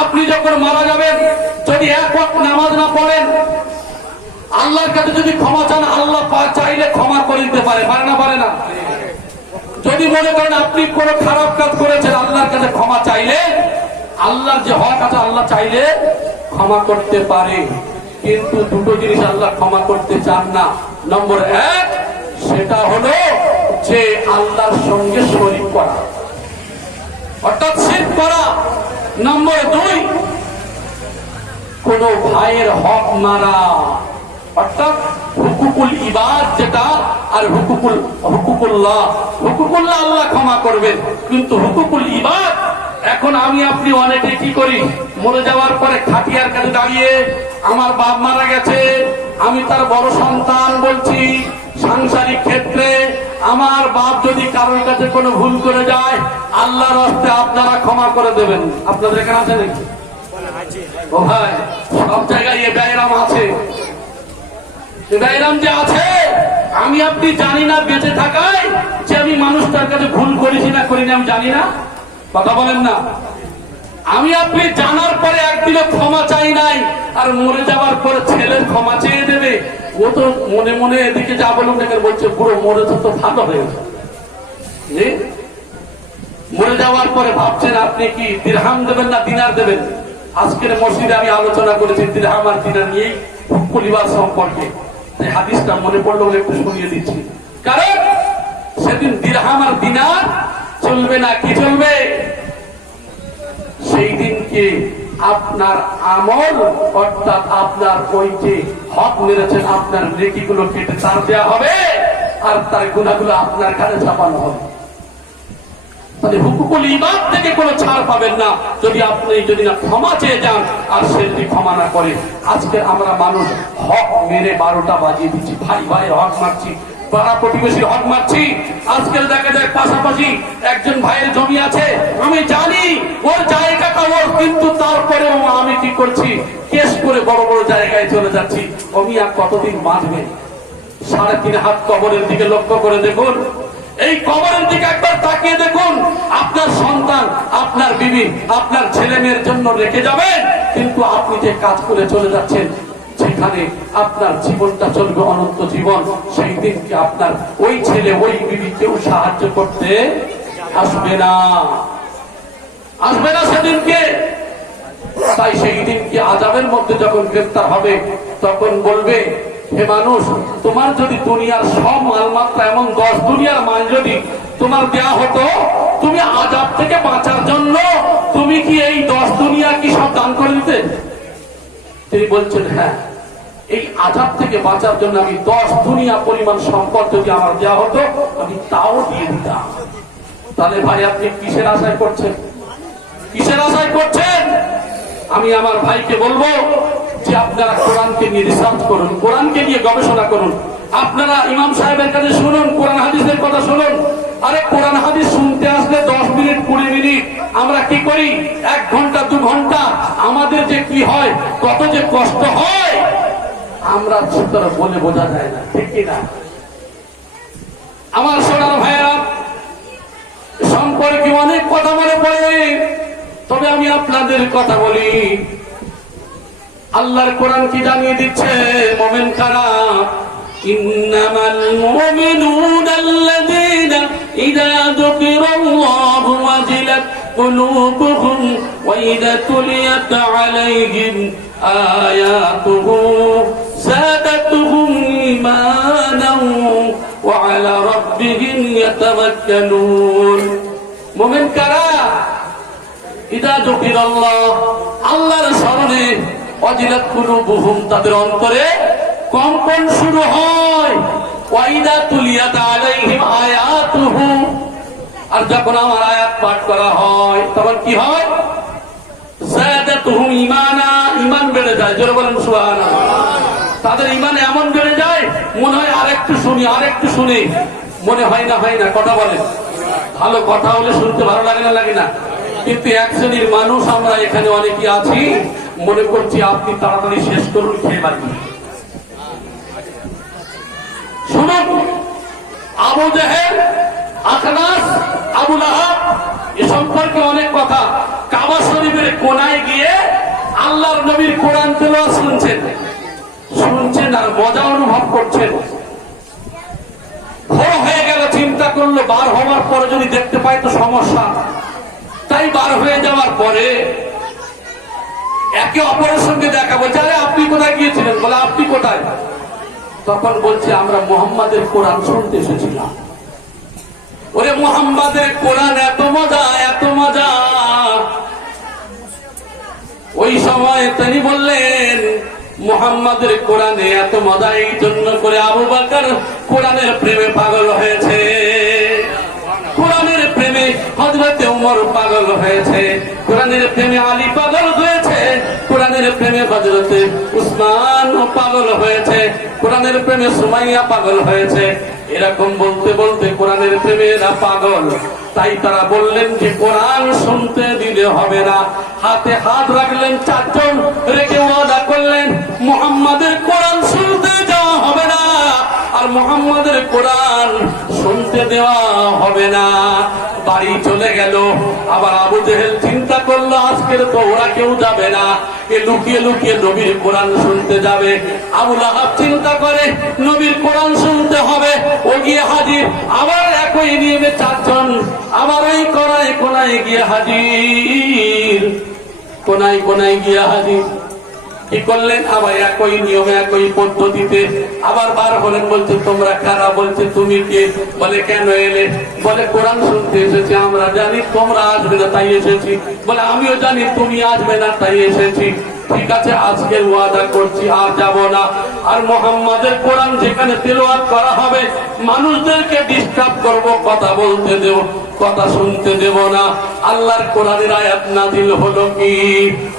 আপনি যখন মারা যাবেন যদি এক ওয়াক্ত নামাজ না পড়েন, আল্লাহর কাছে যদি ক্ষমা চান, আল্লাহ চাইলে ক্ষমা করে দিতে পারে, পারে না? পারে না? যদি মনে করেন আপনি কোনো খারাপ কাজ করেছেন, আল্লাহর কাছে ক্ষমা চাইলে আল্লাহর যে হক আছে আল্লাহ চাইলে ক্ষমা করতে পারে। কিন্তু দুটো জিনিস আল্লাহ ক্ষমা করতে চান না। নম্বর 1 সেটা হলো যে আল্লাহর সঙ্গে শরীক করা, অর্থাৎ শিরক করা। নম্বর 2 কোন ভাইয়ের হক মারা, অর্থাৎ হুকুকুল ইবাদ যেটা, আর হুকুকুল্লাহ। হুকুকুল্লাহ আল্লাহ ক্ষমা করবেন, কিন্তু হুকুকুল ইবাদ এখন আমি আপনি অনেকে কি করি, মরে যাওয়ার পরে খাটিয়ার কাছে দাঁড়িয়ে আমার বাপ মারা গেছে, আমি তার বড় সন্তান বলছি, সাংসারিক ক্ষেত্রে আমার বাপ যদি কারোর কাছে কোনো ভুল করে যায়, আল্লাহর হস্তে আপনারা ক্ষমা করে দেবেন। আপনাদের এখানে আছে নাকি? ও ভাই, সব জায়গায় এ ব্যায়াম আছে। ব্যায়াম যে আছে, আমি আপনি জানি না বেঁচে থাকায় যে আমি মানুষটার কাছে ভুল করেছি না করিনি আমি জানি না। কথা বলেন না। আমি আপনি জানার পরে একদিনও ক্ষমা চাই নাই, আর মরে যাওয়ার পরে ছেলের ক্ষমা চেয়ে দেবে। ও তো মনে মনে এদিকে যা বলুন দেখে বলছে পুরো মরে তো ভালো হয়েছে। মরে যাওয়ার পরে ভাবছেন আপনি কি দিরহাম দেবেন না দিনার দেবেন। আজকের মসজিদে আমি আলোচনা করেছি দিরহাম আর দিনার নিয়েই পরিবার সম্পর্কে। হাদিসটা মনে পড়লো বলে একটু শুনিয়ে দিচ্ছি। কারণ সেদিন দিরহাম আর দিনার চলবে না, কি চলবে? সেই দিনকে আপনার আমল, অর্থাৎ আপনার ওই যে হক মেরেছেন আপনার নেকিগুলো কেটে তার দেওয়া হবে, আর তার গুনাহগুলো আপনার ঘাড়ে চাপানো হবে। তাহলে হুকুকুল ইবাদ থেকে কোনো ছাড় পাবেন না যদি আপনি যদি না ক্ষমা চেয়ে যান, আর সে যদি ক্ষমা না করে। আজকে আমরা মানুষ হক মেরে 12টা বাজিয়ে দিচ্ছি, ভাই ভাই হক মারছি, পাড়া প্রতিবেশীর হক মারছি। আজকাল দেখা যায় পাশাপাশি একজন ভাইয়ের জমি আছে, আমি জানি ওর জায়গাটা ওর, কিন্তু তারপরেও আমি কি করছি, কেস করে বড় বড় জায়গায় চলে যাচ্ছি। আমি আর কতদিন বাঁচবে? 3.5 হাত কবরের দিকে লক্ষ্য করে দেখুন, এই কবরের দিকে একবার তাকিয়ে দেখুন। আপনার সন্তান, আপনার বিবি, আপনার ছেলে মেয়ের জন্য রেখে যাবেন, কিন্তু আপনি যে কাজ করে চলে যাচ্ছেন, সেখানে আপনার জীবনটা চলবে অনন্ত জীবন। সেই দিনকে আপনার ওই ছেলে ওই বিবি কেউ সাহায্য করতে আসবে না, আসবে না সেদিনকে। তাই সেই দিনকে আযাবের মধ্যে যখন গ্রেফতার হবে, তখন বলবে, হে মানুষ, তোমার যদি দুনিয়ার সব মালমাত্রা এমন 10 দুনিয়ার মাল যদি তোমার দেয়া হতো, তুমি আযাব থেকে বাঁচার জন্য তুমি কি এই 10 দুনিয়া কি সব দান করে দিতে? তিনি বলছেন, হ্যাঁ, এই আযাব থেকে বাঁচার জন্য আমি 10 দুনিয়া পরিমাণ সম্পদ যদি আমার দেওয়া হতো, আমি তাও দিয়ে দিতাম। তাহলে ভাই আপনি কিসের আশায় করছেন? কিসের আশায় করছেন? আমি আমার ভাইকে বলবো যে আপনারা কোরআনকে নিয়ে রিসার্চ করুন, কোরআনকে নিয়ে গবেষণা করুন। আপনারা ইমাম সাহেবের কাছে শুনুন, কোরআন হাদিসের কথা শুনুন। আরে কোরআন হাদিস শুনতে আসলে 10 মিনিট 20 মিনিট, আমরা কি করি 1 ঘন্টা 2 ঘন্টা, আমাদের যে কি হয়, কত যে কষ্ট হয়, আমরা সেটা বলে বোঝা যায় না, ঠিক কিনা? আমার সোনার ভাইয়া, সম্পর্কে অনেক কথা মনে পড়ে, তবে আমি আপনাদের কথা বলি। আল্লাহর কোরআন কি জানিয়ে দিচ্ছে মুমিন কারা? ইন্নামাল মুমিনুনা আল্লাযীনা ইযা যুকিরাল্লাহু ওয়াজিলাত কুলুবুহুম ওয়া ইযা তুলিয়াত আলাইহিম আয়াতুহু যাদাতুহুম ঈমানান ওয়া আলা রাব্বিহিম ইয়াতাওয়াক্কালুন। মুমিন কারা? ইযা যুকিরাল্লাহ, আল্লাহর স্মরণে, ওয়াজিলাত কুলুবুহুম, তাদের অন্তরে কম্পন শুরু হয়, ওয়া ইযা তুলিয়াত আলাইহিম আয়াতুহু, আর যখন আমার আয়াত পাঠ করা হয় তখন কি হয়? যাদাতুহুম ঈমানা, ঈমান বেড়ে যায়। জোরে বলেন সুবহানাল্লাহ। তাদের ঈমান এমন বেড়ে যায়, মনে হয় আরেকটু শুনি, আরেকটু শুনি, মনে হয় না, হয় না। কথা বলেন, ভালো কথা হলে শুনতে ভালো লাগে না, লাগে না? কিন্তু এক শ্রেণীর মানুষ আমরা এখানে অনেকে আছি, মনে করছি আপনি তাড়াতাড়ি শেষ করুন, খেয়ে বাড়ি। শুনুন, আবু জেহেল, আখনাস, আবু লাহাব, এ সম্পর্কে অনেক কথা। কাবা শরীফের কোনায় গিয়ে আল্লাহর নবীর কোরআন তেলাওয়াত শুনছেন, শুনছেন আর মজা অনুভব করছেন। ভোর হয়ে গেল, চিন্তা করলো বার হওয়ার পরে যদি দেখতে পাই তো সমস্যা। তাই বার হয়ে যাওয়ার পরে একে অপরের সঙ্গে দেখা, বলছে, আরে আপনি কোথায় গিয়েছিলেন? বলে, আপনি কোথায়? তখন বলছে, আমরা মুহাম্মাদের কোরআন শুনতে এসেছিলাম। ওরে মুহাম্মাদের কোরআন এত মজা, এত মজা। ওই সময় তিনি বললেন, মুহাম্মাদের কোরআনে এত মজা, এই জন্য করে আবু বকর কোরআনের প্রেমে পাগল হয়েছে। কোরআনের প্রেমে হযরত ওমর পাগল হয়েছে, কোরআনের প্রেমে আলী পাগল হয়েছে, কোরআনের প্রেমে হযরতে উসমান পাগল হয়েছে, কোরআনের প্রেমে সুমাইয়া পাগল হয়েছে। এরকম বলতে বলতে কোরআনের প্রেমে এরা পাগল। তাই তারা বললেন যে কোরআন শুনতে দিলে হবে না। হাতে হাত রাখলেন চারজন, রেখে ওয়াদা করলেন মুহাম্মাদের কোরআন শুনতে যাওয়া হবে না, আর মুহাম্মাদের কোরআন শুনতে দেওয়া হবে না। বাড়ি চলে গেল। আবার আবু জেহেল চিন্তা করলো আজকের তো ওরা কেউ যাবে না, এ লুকিয়ে লুকিয়ে নবীর কোরআন শুনতে যাবে। আবু লাহাব চিন্তা করে নবীর কোরআন শুনতে হবে, ও গিয়ে হাজির। আবার একই নিয়মে চারজন, আবার এই কোনায় কোনায় গিয়ে হাজির, কোনায় কোনায় গিয়ে হাজির। কি করলেন? আবার একই নিয়মে একই পদ্ধতিতে আবার বার হলেন। বলছে তোমরা কারা? বলছে তুমি কে? বলে কেন এলে? বলে কোরআন শুনতে এসেছি। আমরা জানি তোমরা আসবে না তাই এসেছি। বলে আমিও জানি তুমি আসবে না তাই এসেছি। ঠিক আছে, আজকের ওয়াদা করছি আর যাব না। আর মুহাম্মাদের কোরআন যেখানে তেলাওয়াত করা হবে মানুষদেরকে ডিস্টার্ব করব, কথা বলতে দেব, কথা শুনতে দেব না। আল্লাহর কোরআনের আয়াত নাযিল হলো কি?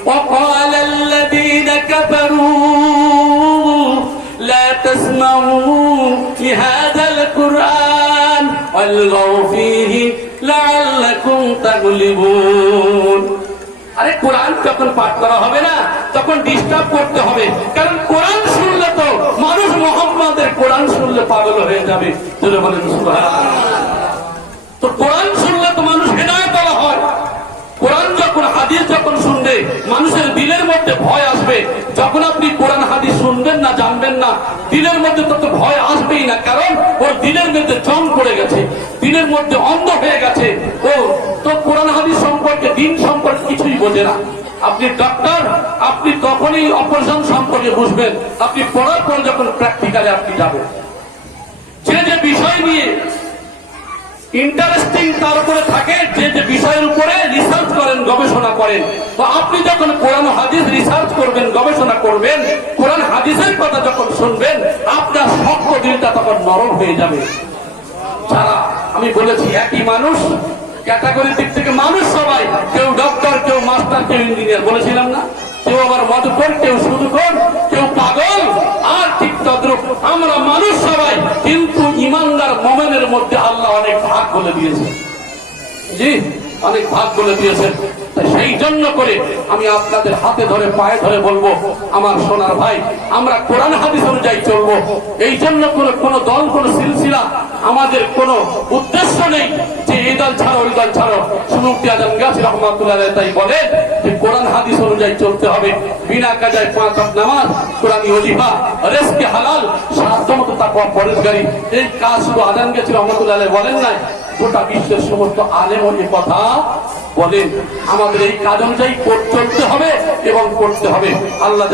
ওয়াকালাল্লাযীনা কাফারু লা তাসমাউ লিহাযাল কুরআন ওয়ালগাউ ফীহি লাআল্লাকুম তাগলিবুন। আরে কোরআন যখন পাঠ করা হবে না তখন ডিস্টার্ব করতে হবে, কারণ কোরআন শুনলে তো মানুষ মুহাম্মাদের কোরআন শুনলে পাগল হয়ে যাবে। জোরে বলেন সুবহানাল্লাহ। তো কোরআন শুনলে তো মানুষ হেদায়েত হয়। কোরআন যখন হাদিস যখন শুনবে মানুষের দিলের মধ্যে ভয় আসবে। যখন আপনি কোরআন হাদিস শুনবেন না, জানবেন না, দিলের মধ্যে তত ভয় আসবেই না, কারণ ওর দিলের মধ্যে জং পড়ে গেছে, দিলের মধ্যে অন্ধ হয়ে গেছে। ও তো কোরআন হাদিস সম্পর্কে, দিন সম্পর্কে কিছুই বোঝে না। আপনি ডক্টর, আপনি তখনই অপারেশন সম্পর্কে বুঝবেন আপনি পড়ার পর যখন প্র্যাকটিক্যালে আপনি যাবেন। যে যে বিষয় নিয়ে ইন্টারেস্টিং তার উপরে থাকে, যে যে বিষয়ের উপরে রিসার্চ করেন, গবেষণা করেন, তো আপনি যখন কোরআন হাদিস রিসার্চ করবেন, গবেষণা করবেন, কোরআন হাদিসের কথা যখন শুনবেন আপনার শক্ত দিলটা তখন নরম হয়ে যাবে। যারা আমি বলেছি একই মানুষ, ক্যাটাগরির দিক থেকে মানুষ সবাই, কেউ ডক্টর, কেউ মাস্টার, কেউ ইঞ্জিনিয়ার, বলেছিলাম না? কেউ আবার মদখোর, কেউ সুদখোর, কেউ পাগল, আর ঠিক তদ্রূপ আমরা মানুষ সবাই, কিন্তু ইমানদার মুমিনের মধ্যে আল্লাহ অনেক ভাগ বলে দিয়েছে। জি, অনেক ভাগ বলে দিয়েছেন। সেই জন্য করে আমি আপনাদের হাতে ধরে পায়ে ধরে বলবো, আমার সোনার ভাই, আমরা কোরআন হাদিস অনুযায়ী চলবো। এই জন্য কোনো দল, কোনো সিলসিলা, আমাদের কোনো উদ্দেশ্য নেই যে এই দল ছাড়ো ওই দল ছাড়ো। সুমুফতি আজম গাছী রহমাতুল্লাহ আলাইহি তাই বলে যে কোরআন হাদিস অনুযায়ী চলতে হবে। বিনা কাজায় 5 ওয়াক্ত নামাজ, কোরআনী ওজিফা, রিজকে হালাল, সাধ্যমতো তাকওয়া পরহেজগারি, এই কাজ শুধু আজম গাছী রহমাতুল্লাহ আলাইহি বলেন নাই, গোটা বিশ্বের সমস্ত আলেমও এই কথা বলেন। আমাদের এই কাজ অনুযায়ী চলতে হবে এবং করতে হবে। আল্লাহ